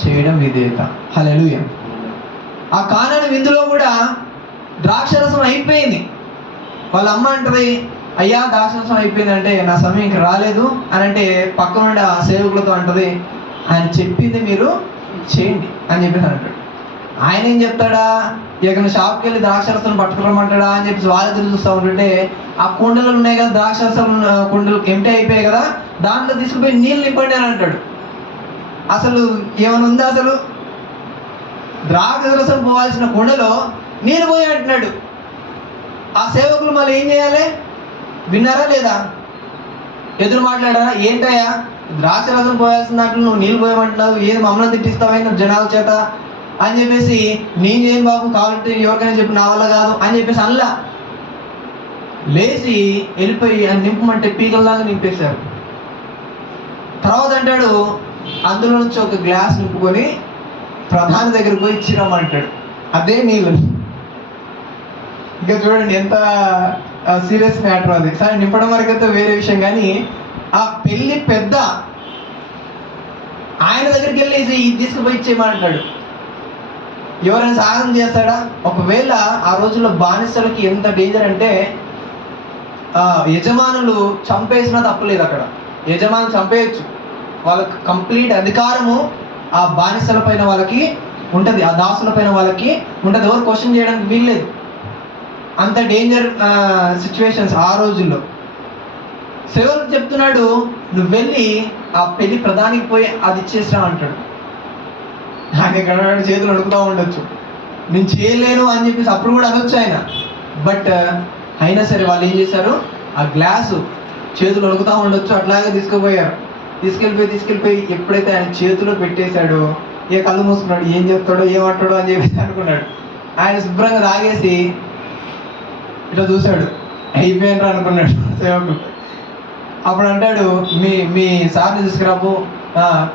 చేయడం విధేయత. హల్లెలూయా. ఆ కానాను విందులో కూడా ద్రాక్షరసం అయిపోయింది. వాళ్ళ అమ్మ అంటది, అయ్యా ద్రాక్షరసం అయిపోయింది అంటే నా సమయం ఇంక రాలేదు అని అంటే, పక్కన ఉండే ఆ సేవకులతో అంటది, ఆయన చెప్పింది మీరు చేయండి అని చెప్పేసి అంటాడు. ఆయన ఏం చెప్తాడా, ఇక షాప్కి వెళ్ళి ద్రాక్షరసం పట్టుకురమ్మంటాడా అని చెప్పేసి వాళ్ళు చూస్తూ ఉంటుంటే, ఆ కుండలు ఉన్నాయి కదా, ద్రాక్షరసం కుండలు ఎంటీ అయిపోయాయి కదా, దాంట్లో తీసుకుపోయి నీళ్ళు నింపండి అని అంటాడు. అసలు ఏమైనా ఉందా? అసలు ద్రాక్షరసం పోవాల్సిన కుండలో నీళ్ళు పోయి అంటున్నాడు. ఆ సేవకులు మళ్ళీ ఏం చేయాలి? విన్నారా లేదా? ఎదురు మాట్లాడారా? ఏంటయ్యా ద్రాక్షరసం పోయాల్సిన దాంట్లో నువ్వు నీళ్ళు పోయమంటున్నావు, ఏది మమ్మల్ని తిట్టిస్తావైనా జనాల చేత అని చెప్పేసి, నేను చేయను బాబు, కావాలంటే ఎవరికైనా చెప్పి నా వల్ల కాదు అని చెప్పేసి అల్లా లేచి వెళ్ళిపోయి అని నింపమంటే పీకల్లాగా నింపేశారు. తర్వాత అంటాడు, అందులో నుంచి ఒక గ్లాస్ నింపుకొని ప్రధాని దగ్గరికి పోయి ఇచ్చిరమ్మంటాడు. అదే నీళ్ళు. ఇంకా చూడండి ఎంత సీరియస్ మ్యాటర్ అది. సరే నింపడం వరకైతే వేరే విషయం, కానీ ఆ పెళ్ళి పెద్ద ఆయన దగ్గరికి వెళ్ళేసి ఇది తీసుకుపోయి ఇచ్చేయమంటాడు. ఎవరైనా సాహసం చేస్తాడా? ఒకవేళ ఆ రోజుల్లో బానిసలకి ఎంత డేంజర్ అంటే, యజమానులు చంపేసినా తప్పలేదు. అక్కడ యజమానులు చంపేయచ్చు, వాళ్ళకి కంప్లీట్ అధికారము ఆ బానిసల పైన వాళ్ళకి ఉంటుంది, ఆ దాసుల పైన వాళ్ళకి ఉంటుంది. ఎవరు క్వశ్చన్ చేయడానికి వీల్లేదు. అంత డేంజర్ సిచ్యువేషన్స్ ఆ రోజుల్లో. సేవలకు చెప్తున్నాడు, నువ్వు వెళ్ళి ఆ పెళ్లి ప్రధానికి పోయి అది ఇచ్చేసిరా అంటాడు. ఆయన ఇక్కడ చేతులు అడుగుతూ ఉండొచ్చు, నేను చేయలేను అని చెప్పేసి అప్పుడు కూడా అనొచ్చు ఆయన. బట్ అయినా సరే వాళ్ళు ఏం చేశారు, ఆ గ్లాసు చేతులు అడుగుతూ ఉండొచ్చు, అట్లాగే తీసుకుపోయారు. తీసుకెళ్ళిపోయి ఎప్పుడైతే ఆయన చేతిలో పెట్టేశాడో, ఏ కళ్ళు మూసుకున్నాడు, ఏం చెప్తాడో ఏమంటాడో అని చెప్పేసి అనుకున్నాడు. ఆయన శుభ్రంగా తాగేసి ఇట్లా చూశాడు, అయిపోయినరా అనుకున్నాడు సేవకుడు. అప్పుడు అంటాడు, మీ సార్ని తీసుకురాపు,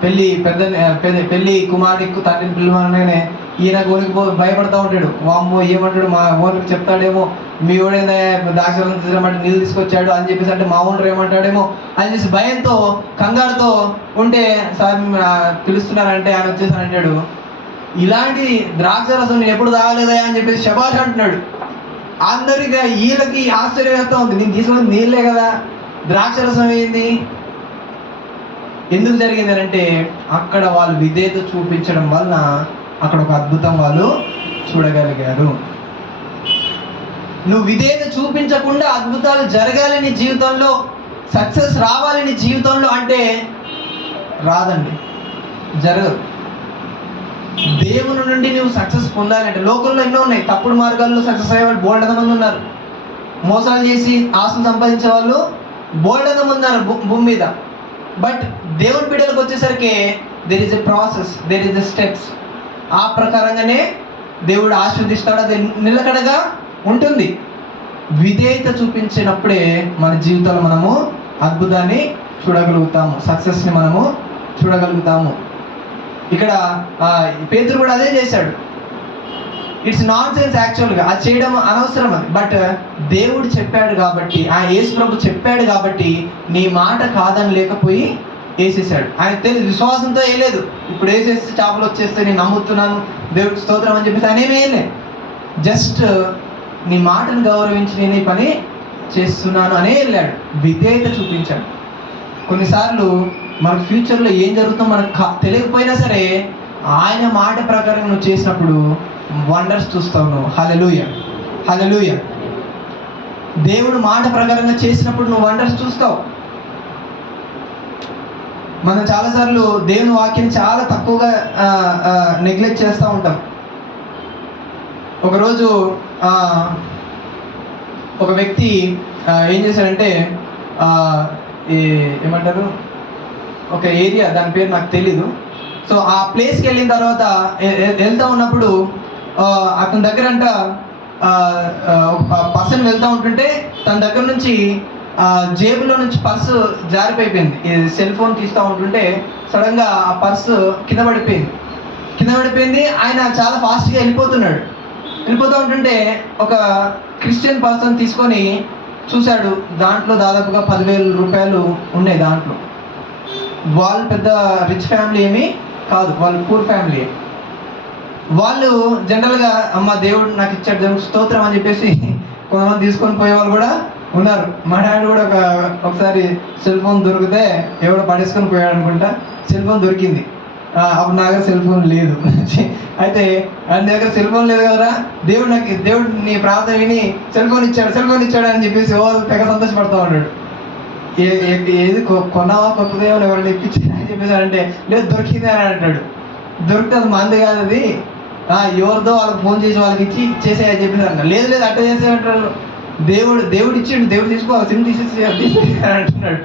పెళ్ళి కుమారుడికి తండ్రిని పిల్లమనగానే ఈయన ఊరికి భయపడతా ఉంటాడు. వామ్మో ఏమంటాడు, మా ఓనర్కి చెప్తాడేమో, మీ ఓడైనా ద్రాక్షరసం తీసుకురమ్మంటే నీళ్ళు తీసుకొచ్చాడు అని చెప్పేసి అంటే మా ఓనర్ ఏమంటాడేమో అని చెప్పేసి భయంతో కంగారుతో ఉంటే, సార్ పిలుస్తున్నారంటే ఆయన వచ్చేసి అంటాడు, ఇలాంటి ద్రాక్షరసం నేను ఎప్పుడు తాగలేదా అని చెప్పేసి శబాష్ అంటున్నాడు. అందరికీ వీళ్ళకి ఆశ్చర్యం వేస్తూ ఉంది, నేను తీసుకుని నీళ్ళే కదా, ద్రాక్షరసం ఏంది? ఎందుకు జరిగింది అంటే, అక్కడ వాళ్ళు విధేయత చూపించడం వలన అక్కడ ఒక అద్భుతం వాళ్ళు చూడగలిగారు. నువ్వు విధేయత చూపించకుండా అద్భుతాలు జరగాలి నీ జీవితంలో, సక్సెస్ రావాలి నీ జీవితంలో అంటే రాదండి, జరగదు. దేవుని నుండి నువ్వు సక్సెస్ పొందాలంటే, లోకంలో ఎన్నో ఉన్నాయి, తప్పుడు మార్గాల్లో సక్సెస్ అయ్యే వాళ్ళు బోల్డ్ మంది ఉన్నారు, మోసాలు చేసి ఆశలు సంపాదించే వాళ్ళు బోల్డ్ మంది ఉన్నారు భూమి మీద. బట్ దేవుని బిడ్డలకు వచ్చేసరికి there is a process, there is a steps. ఆ ప్రకారంగానే దేవుడు ఆశీర్వదిస్తాడు, అది నిలకడగా ఉంటుంది. విధేయత చూపించినప్పుడే మన జీవితంలో మనము అద్భుతాన్ని చూడగలుగుతాము, సక్సెస్ని మనము చూడగలుగుతాము. ఇక్కడ పేతురు కూడా అదే చేశాడు. ఇట్స్ నాన్ సెన్స్ యాక్చువల్గా, అది చేయడం అనవసరం అది. బట్ దేవుడు చెప్పాడు కాబట్టి, యేసు ప్రభు చెప్పాడు కాబట్టి నీ మాట కాదని లేకపోయి వేసేసాడు. ఆయన తెలియదు, విశ్వాసంతో వేయలేదు. ఇప్పుడు వేసేసి చేపలు వచ్చేస్తే నేను నమ్ముతున్నాను, దేవుడికి స్తోత్రం అని చెప్పేసి ఆయన ఏమీ వేయలేదు. జస్ట్ నీ మాటను గౌరవించి నేను ఈ పని చేస్తున్నాను అనే వెళ్ళాడు, విధేయత చూపించాడు. కొన్నిసార్లు మనకు ఫ్యూచర్లో ఏం జరుగుతుందో మనకు తెలియకపోయినా సరే ఆయన మాట ప్రకారం నువ్వు చేసినప్పుడు వండర్స్ చూస్తావు నువ్వు. హల్లెలూయా, హల్లెలూయా. దేవుడు మాట ప్రకారంగా చేసినప్పుడు నువ్వు వండర్స్ చూస్తావు. మనం చాలాసార్లు దేవుని వాక్యాన్ని చాలా తక్కువగా నెగ్లెక్ట్ చేస్తూ ఉంటాం. ఒకరోజు ఒక వ్యక్తి ఏం చేశాడంటే, ఏమంటారు, ఒక ఏరియా, దాని పేరు నాకు తెలీదు. సో ఆ ప్లేస్కి వెళ్ళిన తర్వాత వెళ్తూ ఉన్నప్పుడు అతని దగ్గర అంట ఒక పర్సన్ వెళ్తూ ఉంటుంటే తన దగ్గర నుంచి జేబులో నుంచి పర్సు జారిపోయింది. సెల్ ఫోన్ తీస్తూ ఉంటుంటే సడన్గా ఆ పర్సు కింద పడిపోయింది. ఆయన చాలా ఫాస్ట్గా వెళ్ళిపోతూ ఉంటుంటే ఒక క్రిస్టియన్ పర్సన్ తీసుకొని చూశాడు. దాంట్లో దాదాపుగా 10,000 రూపాయలు ఉన్నాయి. దాంట్లో వాళ్ళు పెద్ద రిచ్ ఫ్యామిలీ ఏమీ కాదు, వాళ్ళు పూర్ ఫ్యామిలీ. వాళ్ళు జనరల్గా అమ్మ దేవుడు నాకు ఇచ్చాడు, దేవుడికి స్తోత్రం అని చెప్పేసి కొంతమంది తీసుకొని పోయే వాళ్ళు కూడా ఉన్నారు. మా డాడీ కూడా ఒకసారి సెల్ ఫోన్ దొరికితే ఎవడో పడేసుకొని పోయాడు అనుకుంటా. సెల్ ఫోన్ దొరికింది, అప్పుడు నా దగ్గర సెల్ ఫోన్ లేదు. అయితే ఆయన దగ్గర సెల్ ఫోన్ లేదు కదరా, దేవుడు నీ ప్రార్థన విని సెల్ ఫోన్ ఇచ్చాడు అని చెప్పేసి తెగ సంతోషపడుతూ ఉన్నాడు. ఏది కొన్నావా, కొత్తదేమో ఎవరైనా ఇప్పించారు అని చెప్పేసి అంటే లేదు దొరికింది అని అంటాడు. దొరికితే అది మంది కాదు, అది ఎవరిదో వాళ్ళకి ఫోన్ చేసి వాళ్ళకి ఇచ్చేసే అని చెప్పేసి అంటారు. లేదు అట్ట చేసేమంటారు. దేవుడు ఇచ్చిండు, దేవుడు తీసుకోవాలి, సిమ్ తీసేసి అని అంటున్నాడు.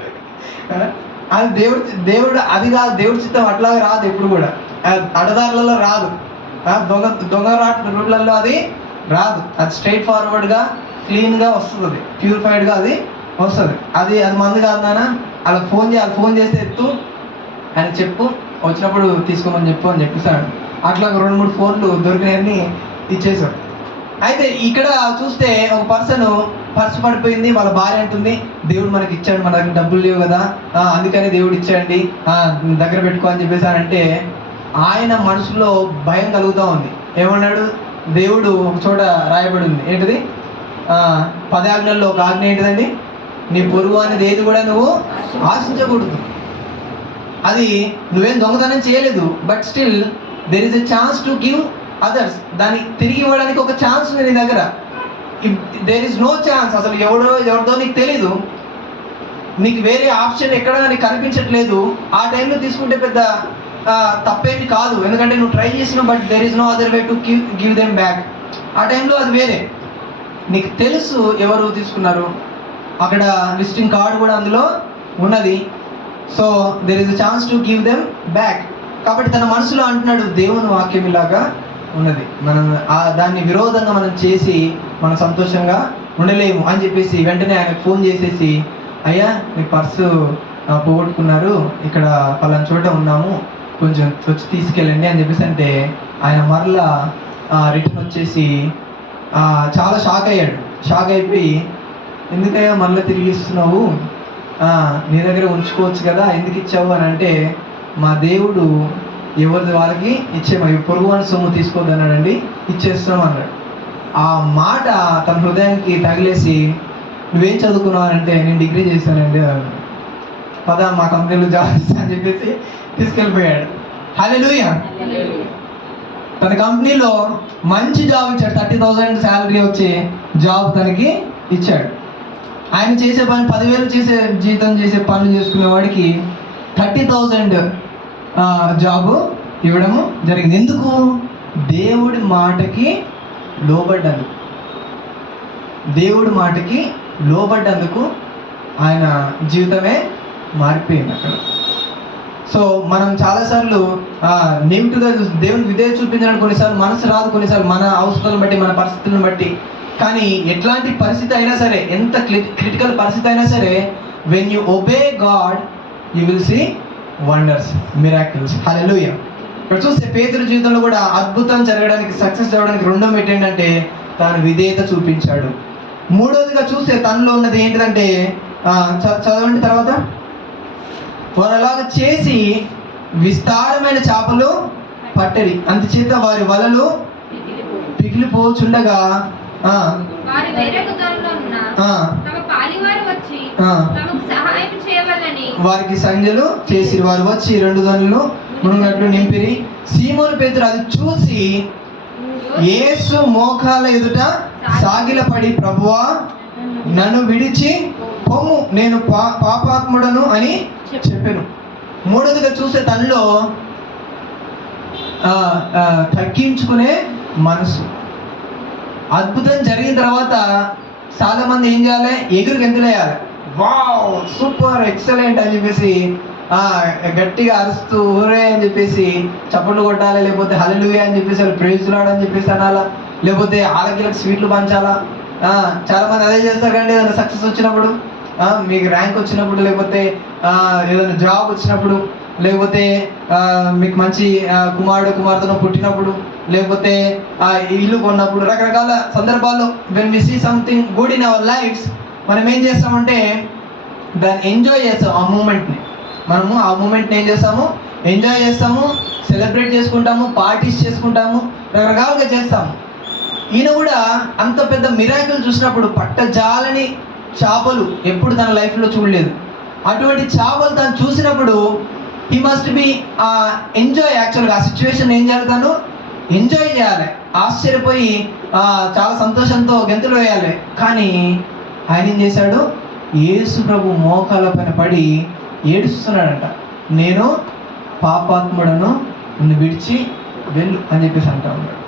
అది దేవుడు అది కాదు, దేవుడి చిత్తం అట్లాగే రాదు, ఎప్పుడు కూడా అడదారులలో రాదు, దొంగ రూట్లలో అది రాదు. అది స్ట్రైట్ ఫార్వర్డ్గా క్లీన్గా వస్తుంది, ప్యూరిఫైడ్గా అది వస్తుంది. అది మంది కాదు నాన్న, వాళ్ళకి ఫోన్ చేస్తే ఎత్తు అని చెప్పు, వచ్చినప్పుడు తీసుకోమని చెప్పు అని చెప్పేసాడు. అట్లా 2-3 ఫోన్లు దొరికినాయని ఇచ్చేసాడు. అయితే ఇక్కడ చూస్తే ఒక పర్సు పడిపోయింది. వాళ్ళ భార్య అంటుంది, దేవుడు మనకి ఇచ్చాడు, మన దగ్గర డబ్బులు లేవు కదా, అందుకని దేవుడు ఇచ్చాడండి, దగ్గర పెట్టుకో అని చెప్పేసానంటే ఆయన మనసులో భయం కలుగుతూ ఉంది. ఏమన్నాడు, దేవుడు ఒక చోట రాయబడి ఉంది, ఏంటిది 10 ఆజ్ఞల్లో ఒక ఆజ్ఞ ఏంటిదండి, నీ పొరుగు అనేది ఏది కూడా నువ్వు ఆశించకూడదు. అది నువ్వేం దొంగతనం చేయలేదు, but still there is a chance to give others. దాన్ని తిరిగి ఇవ్వడానికి ఒక ఛాన్స్ ఉంది నీ దగ్గర. దేర్ ఇస్ నో ఛాన్స్, అసలు ఎవరిదో నీకు తెలీదు, నీకు వేరే ఆప్షన్ ఎక్కడ నీకు కనిపించట్లేదు. ఆ టైంలో తీసుకుంటే పెద్ద తప్పేమి కాదు, ఎందుకంటే నువ్వు ట్రై చేసినావు, but there is no other way to give them back. ఆ టైంలో అది వేరే, నీకు తెలుసు ఎవరు తీసుకున్నారు, అక్కడ విజిటింగ్ కార్డు కూడా అందులో ఉన్నది. So there is a chance to give them back. కాబట్టి తన మనసులో అంటున్నాడు, దేవుని వాక్యం ఇలాగా ఉన్నది, మనం దాన్ని విరోధంగా మనం చేసి మనం సంతోషంగా ఉండలేము అని చెప్పేసి వెంటనే ఆయనకు ఫోన్ చేసేసి, అయ్యా మీ పర్సు పోగొట్టుకున్నారు, ఇక్కడ పలానా చోట ఉన్నాము, కొంచెం వచ్చి తీసుకెళ్ళండి అని చెప్పేసి అంటే ఆయన మరలా రిటర్న్ వచ్చేసి చాలా షాక్ అయిపోయి ఎందుకయ్యా మరలా తిరిగి ఇస్తున్నావు, నీ దగ్గర ఉంచుకోవచ్చు కదా, ఎందుకు ఇచ్చావు అని అంటే, మా దేవుడు ఎవరిది వాళ్ళకి ఇచ్చేమని, పొరుగు అని సొమ్ము తీసుకోవద్దన్నాడండి, ఇచ్చేస్తాం అన్నాడు. ఆ మాట తన హృదయానికి తగిలేసి, నువ్వేం చదువుకున్నావు అంటే, నేను డిగ్రీ చేశానండి, పదా మా కంపెనీలో జాబ్ ఇస్తా అని చెప్పేసి తీసుకెళ్ళిపోయాడు. హల్లెలూయా. తన కంపెనీలో మంచి జాబ్ ఇచ్చాడు, 30,000 శాలరీ వచ్చే జాబ్ తనకి ఇచ్చాడు. ఆయన చేసే పని 10,000 జీతం చేసే పనులు చేసుకునే వాడికి 30,000 జాబు ఇవ్వడము జరిగింది. ఎందుకు? దేవుడి మాటకి లోబడ్డందుకు. దేవుడి మాటకి లోబడ్డందుకు ఆయన జీవితమే మారిపోయింది అక్కడ. సో మనం చాలాసార్లు నెగిటివ్గా దేవునికి విధేయత చూపించడానికి కొన్నిసార్లు మనసు రాదు, కొన్నిసార్లు మన అవసరాలను బట్టి, మన పరిస్థితులను బట్టి. కానీ ఎట్లాంటి పరిస్థితి అయినా సరే, ఎంత క్రిటికల్ పరిస్థితి అయినా సరే, when you obey God you will see wonders, miracles. Hallelujah. ఇక్కడ చూస్తే పేతురు జీవితంలో కూడా అద్భుతం జరగడానికి, సక్సెస్ అవ్వడానికి రెండో మెట్టు ఏంటంటే తాను విధేయత చూపించాడు. మూడోదిగా చూస్తే తనలో ఉన్నది ఏంటిదంటే చదవండి తర్వాత, వారు అలాగా చేసి విస్తారమైన చేపలు పట్టడి, అందుచేత వారి వలలు పిగిలిపోచుండగా వారు వేరొక దొరలో ఉన్న తమ పాలివారు వచ్చి తమకు సహాయం చేయవలని వారికి సంజ్ఞలు చేసి వారు వచ్చి 2 దొండలు మునుగట్లు నింపిరి. సీమోను పేతురు అది చూసి యేసు మోకాళ్ళ ఎదుట సాగిలపడి, ప్రభువా నన్ను విడిచి పొమ్ము, నేను పాపాత్ముడను అని చెప్పాను. మూడోదిగా చూస్తే తనలో తగ్గించుకునే మనసు. అద్భుతం జరిగిన తర్వాత చాలా మంది ఏం చేయాలి? ఎగురు గెంతులేయాలి, వావ్ సూపర్ ఎక్సలెంట్ అని చెప్పేసి గట్టిగా అరుస్తూ ఊరే అని చెప్పేసి చప్పట్లు కొట్టాలి, లేకపోతే హల్లెలూయా అని చెప్పేసి ప్రైజ్ లార్డ్ అని చెప్పేసి అనాలా, లేకపోతే ఆలకిలకు స్వీట్లు పంచాలా. చాలా మంది అదే చేస్తారు కండి. ఏదైనా సక్సెస్ వచ్చినప్పుడు, మీకు ర్యాంక్ వచ్చినప్పుడు, లేకపోతే ఏదైనా జాబ్ వచ్చినప్పుడు, లేకపోతే మీకు మంచి కుమారుడు కుమార్తెను పుట్టినప్పుడు, లేకపోతే ఇల్లు కొన్నప్పుడు, రకరకాల సందర్భాల్లో when we see something good in our lifes, మనం ఏం చేస్తామంటే దాన్ని ఎంజాయ్ చేస్తాం. ఆ మూమెంట్ని మనము ఏం చేస్తాము? ఎంజాయ్ చేస్తాము, సెలబ్రేట్ చేసుకుంటాము, పార్టీస్ చేసుకుంటాము, రకరకాలుగా చేస్తాము. ఈయన కూడా అంత పెద్ద మిరాకిల్ చూసినప్పుడు పట్టజాలని చేపలు ఎప్పుడు తన లైఫ్లో చూడలేదు. అటువంటి చేపలు తను చూసినప్పుడు హీ మస్ట్ బి ఎంజాయ్. యాక్చువల్గా ఆ సిచ్యువేషన్ ఏం చేయాలి? ఎంజాయ్ చేయాలి, ఆశ్చర్యపోయి చాలా సంతోషంతో గెంతులు వేయాలి. కానీ ఆయన ఏం చేశాడు? యేసు ప్రభు మోకాళ్ళ పైన పడి ఏడుస్తున్నాడంట. నేను పాపాత్ముడను, నిన్ను విడిచి వెళ్ళు అని చెప్పేసి అంటా ఉన్నాడు.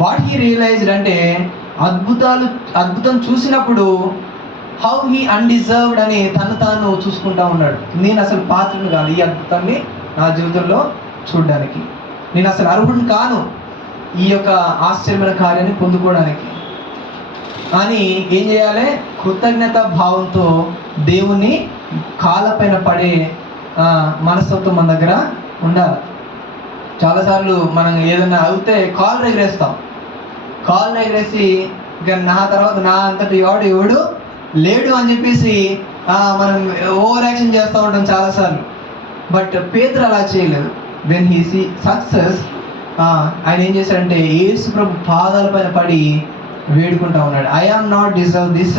వాట్ హీ రియలైజ్డ్ అంటే అద్భుతం చూసినప్పుడు హౌ హీ అన్డిజర్వ్డ్ అని తను తాను చూసుకుంటా ఉన్నాడు. నేను అసలు పాత్రను కాదు ఈ అద్భుతాన్ని నా జీవితంలో చూడడానికి, నేను అసలు అర్హుడిని కాను ఈ యొక్క ఆశ్చర్యమైన కార్యాన్ని పొందుకోవడానికి అని ఏం చేయాలి? కృతజ్ఞత భావంతో దేవుని కాళ్ళపైన పడే మనస్తత్వం మన దగ్గర ఉండాలి. చాలాసార్లు మనం ఏదైనా అవుతే కాళ్ళు ఎగరేసి ఇక నా తర్వాత నా అంతటి ఎవడు లేడు అని చెప్పేసి మనం ఓవర్ యాక్షన్ చేస్తూ ఉంటాం చాలాసార్లు. బట్ పేతురు అలా చేయలేదు. వెన్ హీ సీ సక్సెస్, ఆయన ఏం చేశాడంటే యేసు ప్రభు పాదాల పైన పడి వేడుకుంటా ఉన్నాడు. I am not deserve this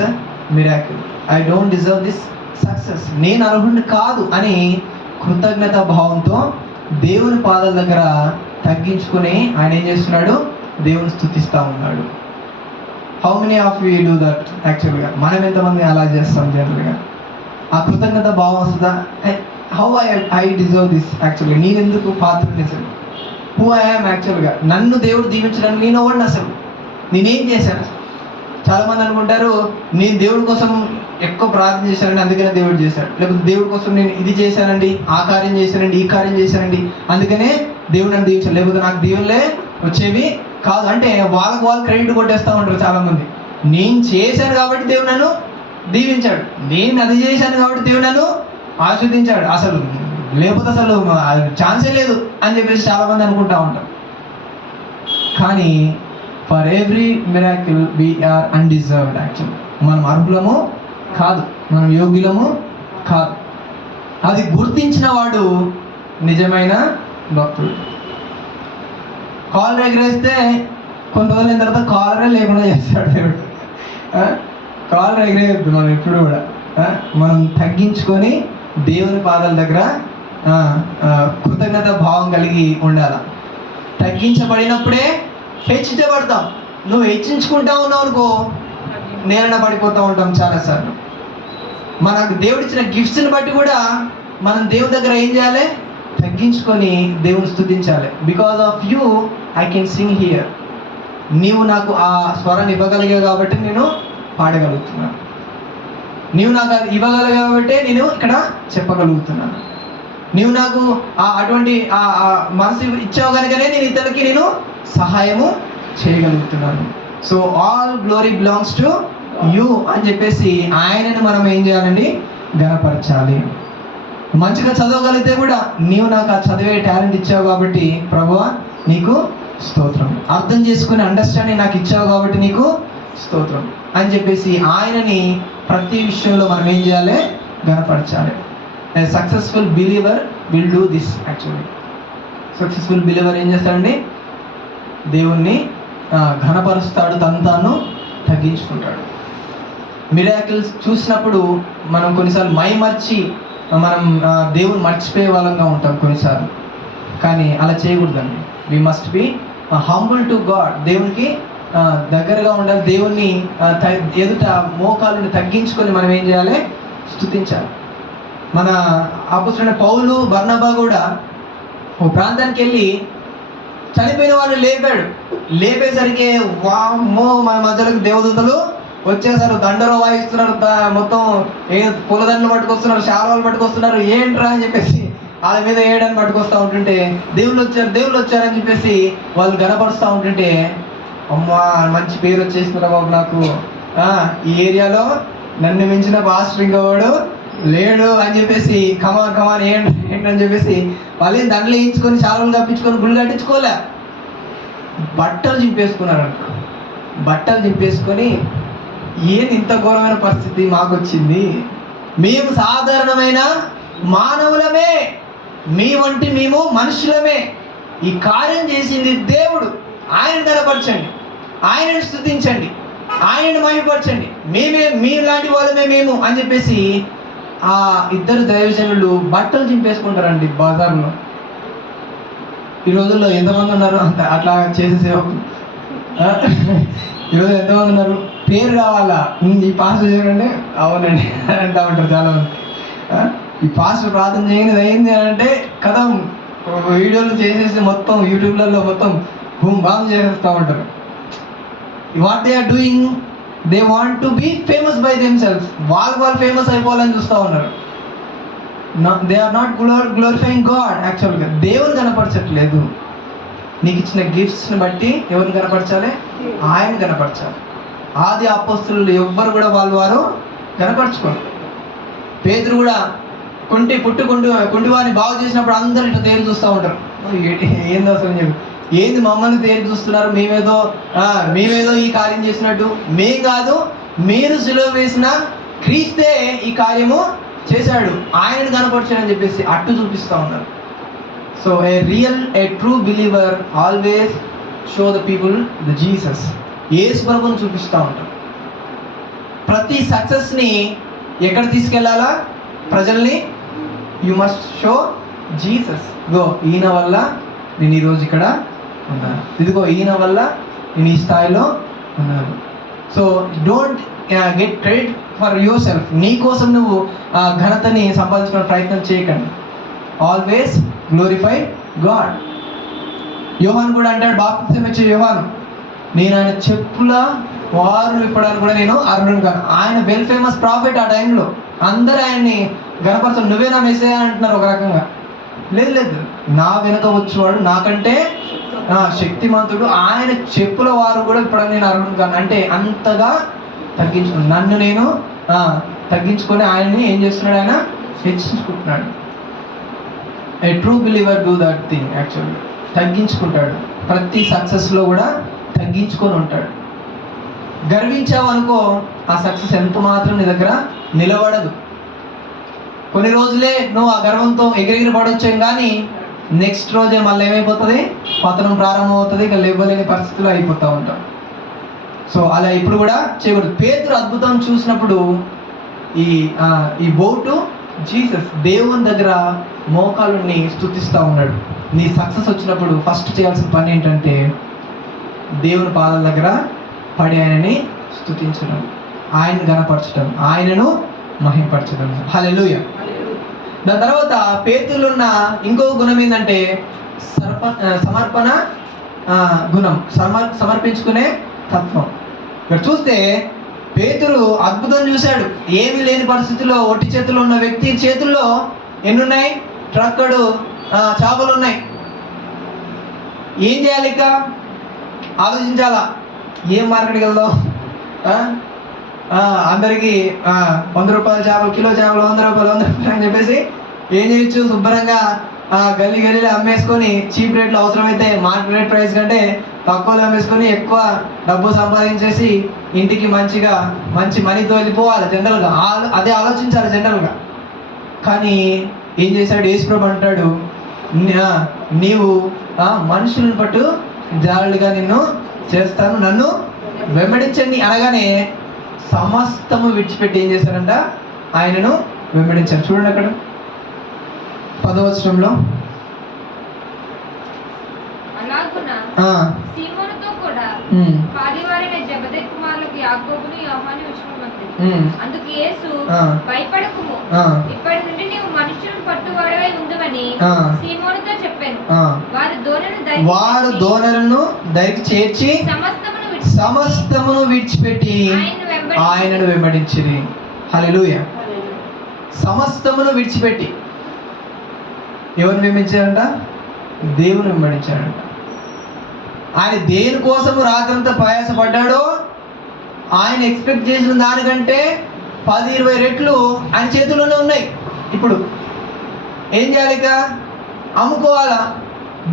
miracle, I don't deserve this success, నేను అర్హుడిని కాదు అని కృతజ్ఞత భావంతో దేవుని పాదాల దగ్గర తగ్గించుకుని ఆయన ఏం చేస్తున్నాడు? దేవుని స్తుతిస్తూ ఉన్నాడు. How many of you do that? యాక్చువల్గా మనం ఎంతమంది అలా చేస్తాం జనరల్గా? ఆ కృతజ్ఞత భావం వస్తుందా? హౌ ఐ డిజర్వ్ దిస్, యాక్చువల్గా నేను ఎందుకు పాత్రని, అసలు హూ ఐ యామ్, యాక్చువల్గా నన్ను దేవుడు దీవించడానికి నేను అవ్వండి, అసలు నేనేం చేశాను? చాలామంది అనుకుంటారు నేను దేవుడి కోసం ఎక్కువ ప్రార్థన చేశానండి అందుకనే దేవుడు చేశాడు, లేకపోతే దేవుడి కోసం నేను ఇది చేశానండి, ఆ కార్యం చేశానండి, ఈ కార్యం చేశానండి అందుకనే దేవుడు నన్ను దీవించాడు, లేకపోతే నాకు దీవులే వచ్చేవి కాదు. అంటే వాళ్ళకు వాళ్ళు క్రెడిట్ కొట్టేస్తూ ఉంటారు చాలామంది. నేను చేశాను కాబట్టి దేవుడు నన్ను దీవించాడు, నేను అది చేశాను కాబట్టి దేవుడు నన్ను ఆస్వాదించాడు, అసలు లేకపోతే అసలు ఛాన్సే లేదు అని చెప్పేసి చాలామంది అనుకుంటా ఉంటారు. కానీ for every miracle we are undeserved. Actual మనం అర్హులము కాదు, మనం యోగ్యులము కాదు. అది గుర్తించిన వాడు నిజమైన భక్తుడు. కాలర్ ఎగరేస్తే కొన్ని రోజులైన తర్వాత కాలరే లేకుండా చేస్తాడు దేవుడు. కాలర్ ఎగరేయద్దు మనం ఎప్పుడు కూడా. మనం తగ్గించుకొని దేవుని పాదాల దగ్గర కృతజ్ఞత భావం కలిగి ఉండాలి. తగ్గించబడినప్పుడే హెచ్చించబడతాం. నువ్వు హెచ్చించుకుంటా ఉన్నావు అనుకో నేలన పడిపోతూ ఉంటాం చాలాసార్లు. మనకు దేవుడిచ్చిన గిఫ్ట్స్ని బట్టి కూడా మనం దేవుని దగ్గర ఏం చేయాలి? తగ్గించుకొని దేవుని స్తుతించాలి. Because of you I can sing here. నీవు నాకు ఆ స్వరాన్ని ఇవ్వగలిగావు కాబట్టి నేను పాడగలుగుతున్నాను. నీవు నాకు అది ఇవ్వగలిగావు కాబట్టి నేను ఇక్కడ చెప్పగలుగుతున్నాను. నీవు నాకు అటువంటి మనసు ఇచ్చావు కనుకనే నేను ఇతరులకి నేను సహాయము చేయగలుగుతున్నాను. So all glory belongs to you అని చెప్పేసి ఆయనను మనం ఏం చేయాలండి? ఘనపరచాలి. మంచిగా చదవగలిగితే కూడా నీవు నాకు ఆ చదివే టాలెంట్ ఇచ్చావు కాబట్టి ప్రభువా నీకు స్తోత్రం. అర్థం చేసుకునే అండర్స్టాండింగ్ నాకు ఇచ్చావు కాబట్టి నీకు స్తోత్రం అని చెప్పేసి ఆయనని ప్రతి విషయంలో మనం ఏం చేయాలి? ఘనపరచాలి. Successful believer will do this. Actually successful believer ఏం చేస్తాడండి? దేవుణ్ణి ఘనపరుస్తాడు, తాను తగ్గించుకుంటాడు. మిరాకిల్స్ చూసినప్పుడు మనం కొన్నిసార్లు మైమర్చి మనం దేవుని మర్చిపోయే వాళ్ళంగా ఉంటాం కొన్నిసార్లు. కానీ అలా చేయకూడదండి. We must be humble to God. దేవునికి దగ్గరగా ఉండాలి. దేవుణ్ణి ఎదుట మోకాలను తగ్గించుకొని మనం ఏం చేయాలి? స్తుతించాలి. మన అపోస్తలుడైన పౌలు, బర్నబా కూడా ఓ ప్రాంతానికి వెళ్ళి చనిపోయిన వాళ్ళు లేపాడు. లేపేసరికి వామ్మో మన మధ్యలోకి దేవదూతలు వచ్చేసారు, దండలో వాయిస్తున్నారు, మొత్తం పూలదండలు పట్టుకొస్తున్నారు, శాలువాలు పట్టుకొస్తున్నారు. ఏంట్రా అని చెప్పేసి వాళ్ళ మీద వేయడానికి పట్టుకొస్తూ ఉంటుంటే దేవుళ్ళు వచ్చారని చెప్పేసి వాళ్ళు గనపరుస్తూ ఉంటుంటే అమ్మా మంచి పేరు వచ్చేస్తున్నారు బాబు నాకు, ఈ ఏరియాలో నన్ను మించిన పాస్టర్ ఇంకోవాడు లేడు అని చెప్పేసి కమాన్ ఏంటని చెప్పేసి వాళ్ళు దండలు వేయించుకొని శాలువాలు కప్పించుకొని గుళ్ళు కట్టించుకోలే, బట్టలు చింపేసుకున్నారంట. బట్టలు చింపేసుకొని ఏది ఇంత ఘోరమైన పరిస్థితి మాకు వచ్చింది, మేము సాధారణమైన మానవులమే, మీ వంటి మేము మనుషులమే, ఈ కార్యం చేసింది దేవుడు, ఆయన ఘనపరచండి, ఆయనను స్తుతించండి, ఆయనను మహిమపరచండి, మీ లాంటి వాళ్ళమే మేము అని చెప్పేసి ఆ ఇద్దరు దైవజనులు బట్టలు చింపేసుకుంటారండి బజార్లో. ఈ రోజుల్లో ఎంతమంది ఉన్నారు అట్లా చేసే సేవకులు? ఈరోజు ఎంతమంది ఉన్నారు? పేరు కావాలా, ఈ పాస్టర్ చేయండి, అవునండి అంటూ ఉంటారు చాలామంది. ఈ పాస్టర్ ప్రార్థన చేయనిది అయింది అంటే కదా వీడియోలు చేసేసి మొత్తం యూట్యూబ్లలో మొత్తం బూమ్ బామ్ చేసేస్తూ ఉంటారు. What they are doing, they want to be famous by themselves. వాళ్ళు ఫేమస్ అయిపోవాలని చూస్తూ ఉన్నారు. They are not glorifying God. యాక్చువల్గా దేవుని కనపరచట్లేదు. నీకు ఇచ్చిన గిఫ్ట్స్ని బట్టి ఎవరిని కనపరచాలి? ఆయన కనపరచాలి. ఆది అపోస్తలులు ఎవ్వరు కూడా వారు కనపరచుకోరు. పేతురు కూడా కుంటివాడిని బాగు చేసినప్పుడు అందరూ ఇట్లా తేరు చూస్తూ ఉంటారు. ఏంది అసలు చెప్పి, ఏంది మమ్మల్ని తేరు చూస్తున్నారు, మేమేదో ఈ కార్యం చేసినట్టు. మేం కాదు, మీరు సిలువ వేసిన క్రీస్తే ఈ కార్యము చేశాడు, ఆయనను కనపరచాడని చెప్పేసి అట్టు చూపిస్తూ ఉన్నారు. So a true believer always show the people the Jesus. Yesu ప్రభువుని చూపిస్తూ ఉంటారు. ప్రతి సక్సెస్ని ఎక్కడ తీసుకెళ్ళాలా? ప్రజల్ని యు మస్ట్ షో జీసస్. ఇదిగో ఈయన వల్ల నేను ఈరోజు ఇక్కడ ఉన్నాను, ఇదిగో ఈయన వల్ల నేను ఈ స్థాయిలో ఉన్నాను. So don't get credit for your self. నీ కోసం నువ్వు ఘనతని సంపాదించుకునే ప్రయత్నం చేయకండి. Always glorify God. యోహాను కూడా అంటాడు, బాప్తిసం ఇచ్చే యోహాను, నేను ఆయన చెప్పుల వారు విప్పడానికి కూడా నేను అర్హుడును కాను. ఆయన వెల్ ఫేమస్ ప్రాఫిట్. ఆ టైంలో అందరూ ఆయన్ని గణపరచడం, నువ్వే నా మెసేజ్ అంటున్నారు ఒక రకంగా. లేదు, నా వెనక వచ్చేవాడు నాకంటే శక్తిమంతుడు, ఆయన చెప్పుల వారు కూడా ఇప్పుడు నేను అర్హుడును కాను. అంటే అంతగా తగ్గించుకున్నాను, నన్ను నేను తగ్గించుకొని ఆయన్ని ఏం చేస్తున్నాడు? ఆయన హెచ్చించుకుంటున్నాడు. A true believer do that thing. Actually తగ్గించుకుంటాడు. ప్రతి సక్సెస్లో కూడా తగ్గించుకొని ఉంటాడు. గర్వించావు అనుకో, ఆ సక్సెస్ ఎంత మాత్రం నీ దగ్గర నిలబడదు. కొన్ని రోజులే నువ్వు ఆ గర్వంతో ఎగిరెగిరి పడొచ్చాం, కానీ నెక్స్ట్ రోజే మళ్ళీ ఏమైపోతుంది? పతనం ప్రారంభం అవుతుంది. ఇక లేవలేని పరిస్థితుల్లో అయిపోతూ ఉంటాం. సో అలా ఇప్పుడు కూడా చేయకూడదు. పేతురు అద్భుతం చూసినప్పుడు ఈ బోటు జీసస్ దేవుని దగ్గర మోకాలుని స్తుతిస్తూ ఉన్నాడు. నీ సక్సెస్ వచ్చినప్పుడు ఫస్ట్ చేయాల్సిన పని ఏంటంటే దేవుని పాదాల దగ్గర పడి ఆయనని స్తుతించడం, ఆయన్ని ఘనపరచడం, ఆయనను మహింపరచడం. హల్లెలూయా. దాని తర్వాత పేతురులో ఉన్న ఇంకో గుణం ఏంటంటే సమర్పణ గుణం, సమర్పించుకునే తత్వం. ఇక్కడ చూస్తే పేతురు అద్భుతం చూశాడు. ఏమీ లేని పరిస్థితుల్లో ఒట్టి చేతుల్లో ఉన్న వ్యక్తి చేతుల్లో ఎన్నున్నాయి? ట్రక్కడు చేపలు ఉన్నాయి. ఏం చేయాలి? ఇక ఆలోచించాలా, ఏం మార్కెట్కి వెళ్దాం, అందరికీ 100 రూపాయల చేపలు, కిలో చేపలు 100 రూపాయలు అని చెప్పేసి ఏం చేయొచ్చు? శుభ్రంగా గల్లీ గల్లీలో అమ్మేసుకొని చీప్ రేట్లో, అవసరమైతే మార్కెట్ ప్రైస్ కంటే తక్కువలో అమ్మేసుకొని ఎక్కువ డబ్బు సంపాదించేసి ఇంటికి మంచి మనీతో వెళ్ళిపోవాలి జనరల్గా. అదే ఆలోచించాలి జనరల్గా. కానీ ఏం చేశాడు? యేసుప్రభు అంటాడు, నీవు మనుషులను పట్టు జారులుగా నిన్ను చేస్తాను, నన్ను వెంబడించండి అనగానే సమస్తము విడిచిపెట్టి ఏం చేశారంట? ఆయనను వెంబడించారు. చూడండి అక్కడ 10వ వచనంలో, అలాగున సీమోనుతో కూడా పాదివారైన జెబెదయి కుమారులకు యాకోబును యోహాను విషయమంది. అందుకు యేసు, భయపడకుము, ఇప్పటి నుండి నీవు మనుషులను పట్టువాడవై ఉండువని సీమోనుతో చెప్పాను. వారు దోణలను దరికి చేర్చి సమస్తమును విడిచిపెట్టి ఆయనను వెంబడించిరి. హల్లెలూయా. సమస్తమును విడిచిపెట్టి ఎవరిని వెంబడించారంట? దేవుని వెంబడించాడంట. ఆయన దేని కోసము రాత్రంతా ప్రయాసపడ్డాడో ఆయన ఎక్స్పెక్ట్ చేసిన దానికంటే 10-20 రెట్లు ఆయన చేతుల్లోనే ఉన్నాయి. ఇప్పుడు ఏం చేయాలి? ఇక అమ్ముకోవాలా,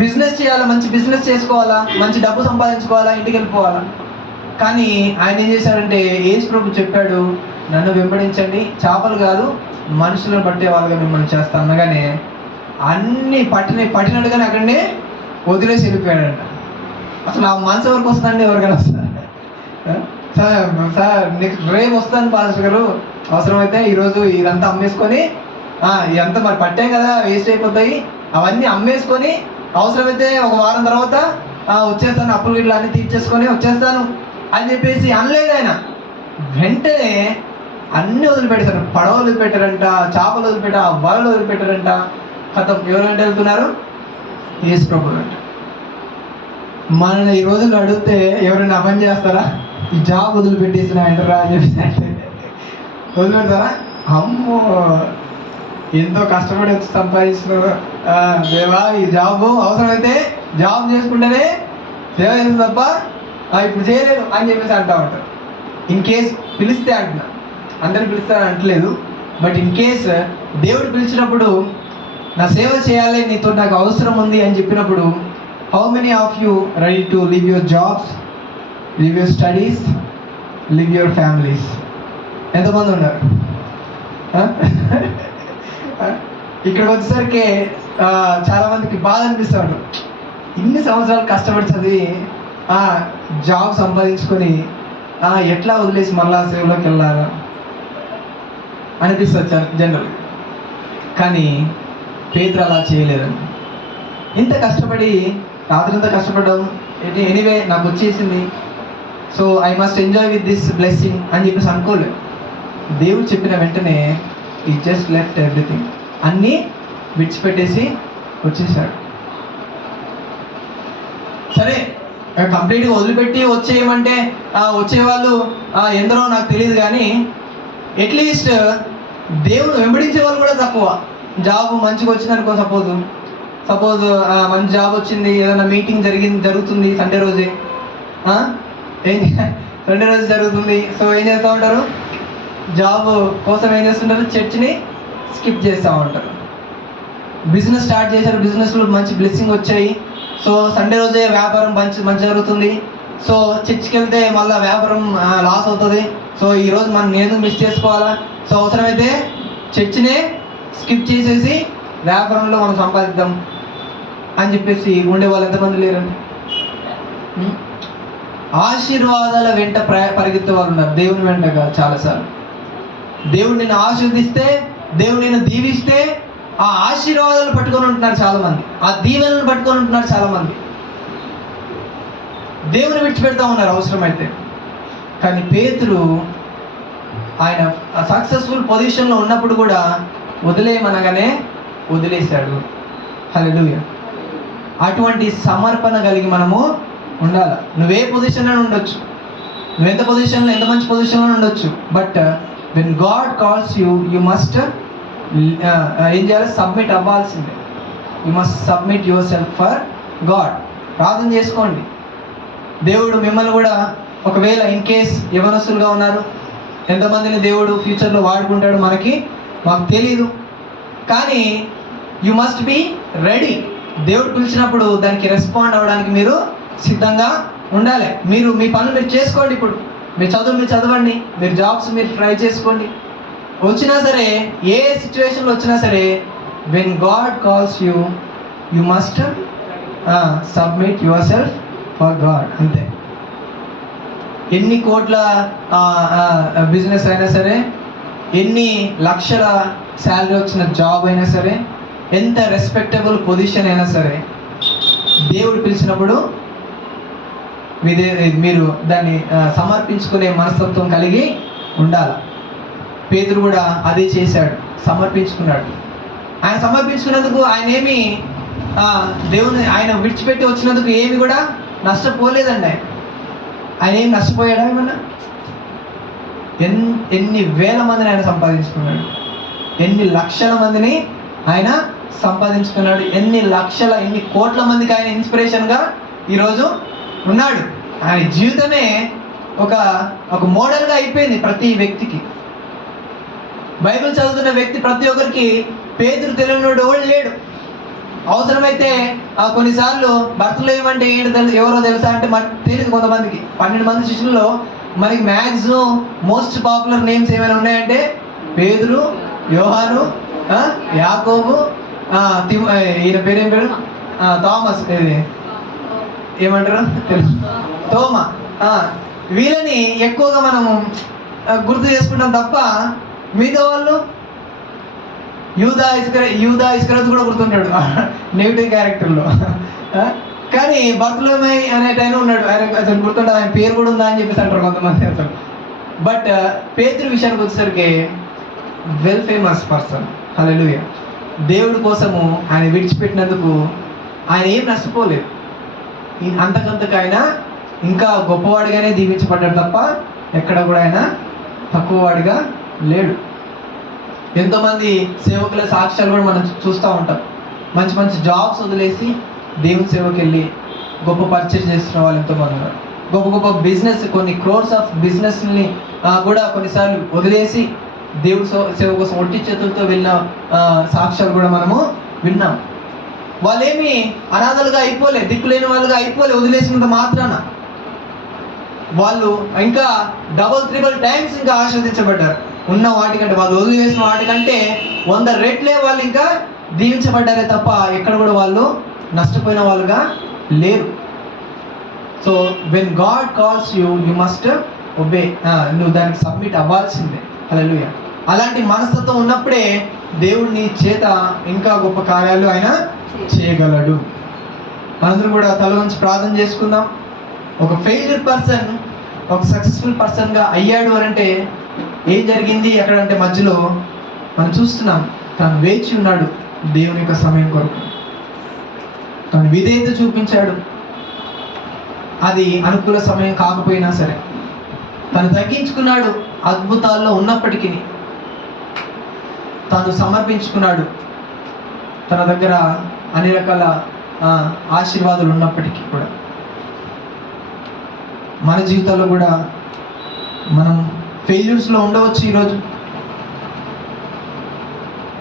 బిజినెస్ చేయాలా, మంచి బిజినెస్ చేసుకోవాలా, మంచి డబ్బు సంపాదించుకోవాలా, ఇంటికి వెళ్ళిపోవాలా. కానీ ఆయన ఏం చేశాడంటే, యేసుప్రభు చెప్పాడు, నన్ను వెంబడించండి, చేపలు కాదు మనుషులను పట్టే వాళ్ళగా మిమ్మల్ని చేస్తా అనగానే అన్ని పట్టినట్టుగానే అక్కడనే వదిలేసి వెళ్ళిపోయాడంట. అసలు ఆ మనసు ఎవరికి వస్తుందండి? ఎవరికైనా వస్తుంది? సార్ నెక్స్ట్ రేపు వస్తాను పాస్టర్ గారు, అవసరమైతే ఈరోజు ఇదంతా అమ్మేసుకొని, ఇదంతా మరి పట్టాం కదా వేస్ట్ అయిపోతాయి, అవన్నీ అమ్మేసుకొని అవసరమైతే ఒక వారం తర్వాత వచ్చేస్తాను, అప్పులు ఇట్లా అన్నీ తీర్చేసుకొని వచ్చేస్తాను అని చెప్పేసి అనలేదు ఆయన. వెంటనే అన్నీ వదిలిపెట్టారు. పడవలు వదిలిపెట్టారంట, చేపలు వదిలిపెట్టారు, వలలు వదిలిపెట్టారంట. కథం ఎవరు వెంట వెళ్తున్నారు? యేసుప్రభు వెంట. మనల్ని ఈ రోజుల్లో అడిగితే ఎవరైనా అమలు చేస్తారా? ఈ జాబ్ వదిలిపెట్టేసిన అంటారా అని చెప్పి వదిలిపెడతారా? అమ్మో, ఎంతో కష్టపడి వచ్చి సంపాదించిన దేవా, ఈ జాబ్ అవసరమైతే జాబ్ చేసుకుంటేనే సేవ చేస్తుంది తప్ప ఇప్పుడు చేయలేను అని చెప్పేసి అంటూ ఉంటారు. ఇన్ కేస్ పిలిస్తే అంటున్నా, అందరిని పిలుస్తారని అంటలేదు, బట్ ఇన్ కేస్ దేవుడు పిలిచినప్పుడు నా సేవ చేయాలి, నీతో నాకు అవసరం ఉంది అని చెప్పినప్పుడు, how many of you ready to leave your jobs, leave your studies, leave your families? ఎంతమంది ఉన్నారు? ఇక్కడికి వచ్చేసరికి చాలామందికి బాధ అనిపిస్తాడు, ఇన్ని సంవత్సరాలు కష్టపడి చదివి జాబ్ సంపాదించుకొని ఎట్లా వదిలేసి మళ్ళా సేవలోకి వెళ్ళాలా అనిపిస్తుంది జనరల్. కానీ పేతురు అలా చేయలేదండి. ఇంత కష్టపడి రాత్రంతా కష్టపడ్డాం, ఎనీవే నాకు వచ్చేసింది, so I must enjoy with this blessing అని చెప్పేసి అనుకోలేదు. దేవుడు చెప్పిన వెంటనే ఈ జస్ట్ లెఫ్ట్ ఎవ్రీథింగ్, అన్నీ విడిచిపెట్టేసి వచ్చేసాడు. సరే, కంప్లీట్గా వదిలిపెట్టి వచ్చేయమంటే వచ్చేవాళ్ళు ఎందరో నాకు తెలియదు, కానీ అట్లీస్ట్ దేవుడు వెంబడించే వాళ్ళు కూడా తక్కువ. జాబ్ మంచిగా వచ్చిందనుకో, సపోజ్ మంచి జాబ్ వచ్చింది, ఏదైనా మీటింగ్ జరుగుతుంది సండే రోజే, సండే రోజు జరుగుతుంది. సో ఏం చేస్తూ ఉంటారు? జాబ్ కోసం ఏం చేస్తుంటారు? చర్చ్ని స్కిప్ చేస్తూ ఉంటారు. బిజినెస్ స్టార్ట్ చేశారు, బిజినెస్లో మంచి బ్లెస్సింగ్ వచ్చాయి, సో సండే రోజే వ్యాపారం మంచి జరుగుతుంది. సో చర్చ్కి వెళ్తే మళ్ళీ వ్యాపారం లాస్ అవుతుంది. సో ఈరోజు నేను మిస్ చేసుకోవాలా, సో అవసరమైతే చర్చ్నే స్కిప్ చేసేసి వ్యాపారంలో మనం సంపాదిద్దాం అని చెప్పేసి ఉండేవాళ్ళు ఎంతమంది లేరండి? ఆశీర్వాదాల వెంట పరిగెత్తే వాళ్ళు ఉన్నారు, దేవుని వెంట కాదు. చాలాసార్లు దేవుడు నిన్ను ఆశీర్వదిస్తే, దేవుడు నిన్ను దీవిస్తే ఆ ఆశీర్వాదాలు పట్టుకొని ఉంటున్నారు చాలామంది, ఆ దీవెనలను పట్టుకొని ఉంటున్నారు చాలామంది. దేవుని విడిచిపెడతా ఉన్నారు అవసరమైతే. కానీ పేతురు ఆయన సక్సెస్ఫుల్ పొజిషన్లో ఉన్నప్పుడు కూడా వదిలేయమనగానే వదిలేశాడు. హల్లెలూయా. అటువంటి సమర్పణ కలిగి మనము ఉండాలి. నువ్వే పొజిషన్లో ఉండొచ్చు, నువ్వెంత పొజిషన్లో, ఎంత మంచి పొజిషన్లో ఉండొచ్చు, but when God calls you, you must ఏం చేయాలి? సబ్మిట్ అవ్వాల్సిందే. You must submit your self for God. ప్రార్థన చేసుకోండి. దేవుడు మిమ్మల్ని కూడా, ఒకవేళ ఇన్ కేస్ యవనస్తులుగా ఉన్నారు, ఎంతమందిని దేవుడు ఫ్యూచర్లో వాడుకుంటాడు మాకు తెలీదు. కానీ యు మస్ట్ బి రెడీ. దేవుడు పిలిచినప్పుడు దానికి రెస్పాండ్ అవ్వడానికి మీరు సిద్ధంగా ఉండాలి. మీరు మీ పనులు మీరు చేసుకోండి. ఇప్పుడు మీ చదువు మీరు చదవండి, మీరు జాబ్స్ మీరు ట్రై చేసుకోండి. వచ్చినా సరే, ఏ సిచ్యువేషన్లో వచ్చినా సరే, when God calls you, you must submit your self for God. అంతే. ఎన్ని కోట్ల బిజినెస్ అయినా సరే, ఎన్ని లక్షల శాలరీ వచ్చిన జాబ్ అయినా సరే, ఎంత రెస్పెక్టబుల్ పొజిషన్ అయినా సరే, దేవుడు పిలిచినప్పుడు మీరు దాన్ని సమర్పించుకునే మనస్తత్వం కలిగి ఉండాలి. పేతురు కూడా అదే చేశాడు, సమర్పించుకున్నాడు. ఆయన సమర్పించుకున్నందుకు ఆయన ఏమి దేవుని ఆయన విడిచిపెట్టి వచ్చినందుకు ఏమి కూడా నష్టపోలేదండి. ఆయన ఏం నష్టపోయాడా? ఏమన్నా ఎన్ని వేల మందిని ఆయన సంపాదించుకున్నాడు, ఎన్ని లక్షల మందిని ఆయన సంపాదించుకున్నాడు, ఎన్ని కోట్ల మందికి ఆయన ఇన్స్పిరేషన్గా ఈరోజు ఉన్నాడు. ఆయన జీవితమే ఒక మోడల్గా అయిపోయింది ప్రతి వ్యక్తికి. బైబిల్ చదువుతున్న వ్యక్తి ప్రతి ఒక్కరికి పేతురు తెలియనివాడు ఎవడు లేడు. అవసరమైతే కొన్నిసార్లు భర్తలు ఏమంటే ఎవరో తెలుసా అంటే మనకు తెలియదు. కొంతమందికి 12 మంది శిష్యుల్లో మనకి మ్యాక్సిమం మోస్ట్ పాపులర్ నేమ్స్ ఏమైనా ఉన్నాయంటే పేతురు, యోహాను, యాకోబు, ఈయన పేరేం పేరు, థామస్, ఏమంటారు తెలుసు, తోమా. వీళ్ళని ఎక్కువగా మనము గుర్తు చేసుకుంటాం తప్ప మిగతా వాళ్ళు యూదా ఇస్కరియోతు కూడా గుర్తుంటాడు నెగిటివ్ క్యారెక్టర్లో. కానీ బర్తలోమై అనేటైనా ఉన్నాడు, ఆయన అసలు గుర్తుంటాడు, ఆయన పేరు కూడా ఉందా అని చెప్పేసి అంటారు కొంతమంది అసలు. బట్ పేతురు విషయానికి వచ్చేసరికి వెల్ ఫేమస్ పర్సన్. హల్లెలూయా. దేవుడి కోసము ఆయన విడిచిపెట్టినందుకు ఆయన ఏం నష్టపోలేదు. అంతకంతకు ఆయన ఇంకా గొప్పవాడిగానే దీవించబడ్డాడు తప్ప ఎక్కడ కూడా ఆయన తక్కువవాడిగా లేడు. ఎంతోమంది సేవకుల సాక్ష్యాలు కూడా మనం చూస్తూ ఉంటాం. మంచి మంచి జాబ్స్ వదిలేసి దేవుని సేవకి వెళ్ళి గొప్ప పర్చేజ్ చేస్తున్న వాళ్ళు ఎంతోమంది ఉన్నారు. గొప్ప గొప్ప బిజినెస్, కొన్ని క్రోర్స్ ఆఫ్ బిజినెస్ని కూడా కొన్నిసార్లు వదిలేసి దేవుడి సేవ కోసం ఒట్టి చేతులతో వెళ్ళిన సాక్ష్యాలు కూడా మనము విన్నాం. వాళ్ళేమి అనాథలుగా అయిపోలే, దిక్కులేని వాళ్ళుగా అయిపోలే వదిలేసినంత మాత్రాన. వాళ్ళు ఇంకా 3 టైమ్స్ ఇంకా ఆస్వాదించబడ్డారు. ఉన్న వాటికంటే, వాళ్ళు వదిలివేసిన వాటికంటే 100 రెట్లే వాళ్ళు ఇంకా దీవించబడ్డారే తప్ప ఎక్కడ కూడా వాళ్ళు నష్టపోయిన వాళ్ళుగా లేరు. So when God calls you, you must obey. నువ్వు దానికి సబ్మిట్ అవ్వాల్సిందే. హల్లెలూయా. అలాంటి మనస్తత్వం ఉన్నప్పుడే దేవుడు నీ చేత ఇంకా గొప్ప కార్యాలు ఆయన చేయగలడు. అందరూ కూడా తల వంచి ప్రార్థన చేసుకుందాం. ఒక ఫెయిల్యూర్ పర్సన్ ఒక సక్సెస్ఫుల్ పర్సన్గా అయ్యాడు అని అంటే ఏం జరిగింది ఎక్కడంటే మధ్యలో మనం చూస్తున్నాం, తను వేచి ఉన్నాడు దేవుని యొక్క సమయం కొరకు. తను విధేయత చూపించాడు. అది అనుకూల సమయం కాకపోయినా సరే తను తగ్గించుకున్నాడు. అద్భుతాల్లో ఉన్నప్పటికీ తను సమర్పించుకున్నాడు. తన దగ్గర అన్ని రకాల ఆశీర్వాదాలు ఉన్నప్పటికీ కూడా మన జీవితాల్లో కూడా మనం ఫెయిల్యూర్స్లో ఉండవచ్చు, ఈరోజు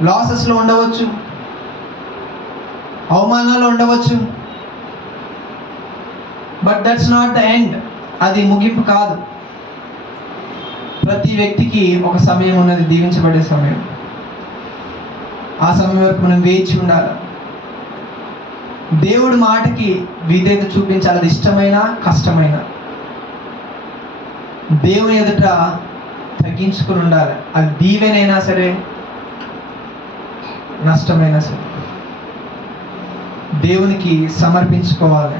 లాసెస్లో ఉండవచ్చు, అవమానాల్లో ఉండవచ్చు. But that's not the end. అది ముగింపు కాదు. ప్రతి వ్యక్తికి ఒక సమయం ఉన్నది, దీవించబడే సమయం. ఆ సమయం వరకు మనం వేచి ఉండాలి. దేవుడి మాటకి విధేయత చూపించాలి. అది ఇష్టమైన కష్టమైన దేవుని ఎదుట తగ్గించుకుని ఉండాలి. అది దీవెనైనా సరే నష్టమైనా సరే దేవునికి సమర్పించుకోవాలి.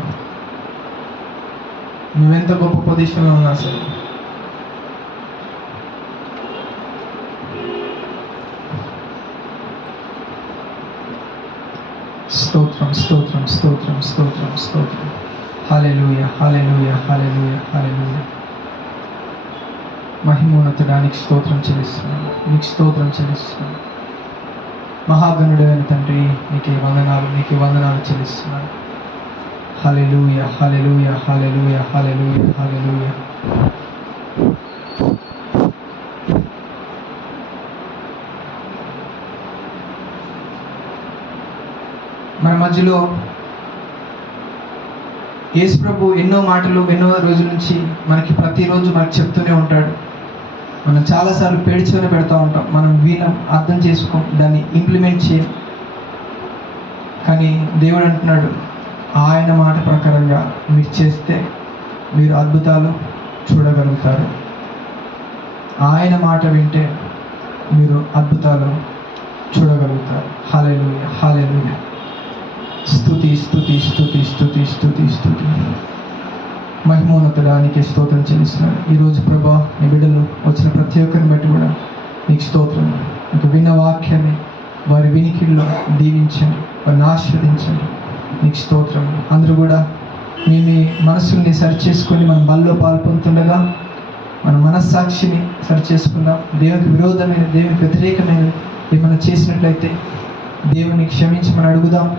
నువ్వెంత గొప్ప పొజిషన్లో ఉన్నా సరే. స్తోత్రం స్తోత్రం స్తోత్రం స్తోత్రం స్తోత్రం. హల్లెలూయా హల్లెలూయా హల్లెలూయా హల్లెలూయా. మహిమోన్నతుడానికి స్తోత్రం చెల్లిస్తున్నాను, నీకు స్తోత్రం చెల్లిస్తున్నాను. మహాగణుడైన తండ్రి నీకే వందనాలు, నీకే వందనాలు చెల్లిస్తున్నాను. హల్లెలూయా హల్లెలూయా హల్లెలూయా హల్లెలూయా హల్లెలూయా. మన మధ్యలో యేసు ప్రభు ఎన్నో మాటలు ఎన్నో రోజుల నుంచి ప్రతిరోజు మనకు చెప్తూనే ఉంటాడు. మనం చాలాసార్లు పేడిచోనే పెడతా ఉంటాం, మనం వినం, అర్థం చేసుకోం, దాన్ని ఇంప్లిమెంట్ చేయం. కానీ దేవుడు అంటున్నాడు, ఆయన మాట ప్రకారంగా మీరు చేస్తే మీరు అద్భుతాలు చూడగలుగుతారు. ఆయన మాట వింటే మీరు అద్భుతాలు చూడగలుగుతారు. హల్లెలూయా హల్లెలూయా. స్తుతి స్తుతి స్తుతి స్తుతి స్తుతి స్తుతి. మహిమోన్నతుడానికి స్తోత్రం చెల్లిస్తున్నాడు. ఈరోజు ప్రభా నీ బిడ్డలు వచ్చిన ప్రతి ఒక్కరిని బట్టి కూడా నీకు స్తోత్రం. నీకు విన్న వాక్యాన్ని వారి వినికిడిలో దీవించండి, వారిని ఆశీర్వదించండి. నీకు స్తోత్రం. అందరూ కూడా మీ మనసుల్ని సరి చేసుకొని మనం బల్లో పాల్పొందుతుండగా మన మనస్సాక్షిని సరి చేసుకుందాం. దేవునికి విరోధమైన, దేవునికి వ్యతిరేకమైన ఏమైనా చేసినట్లయితే దేవుని క్షమించమని అడుగుదాం.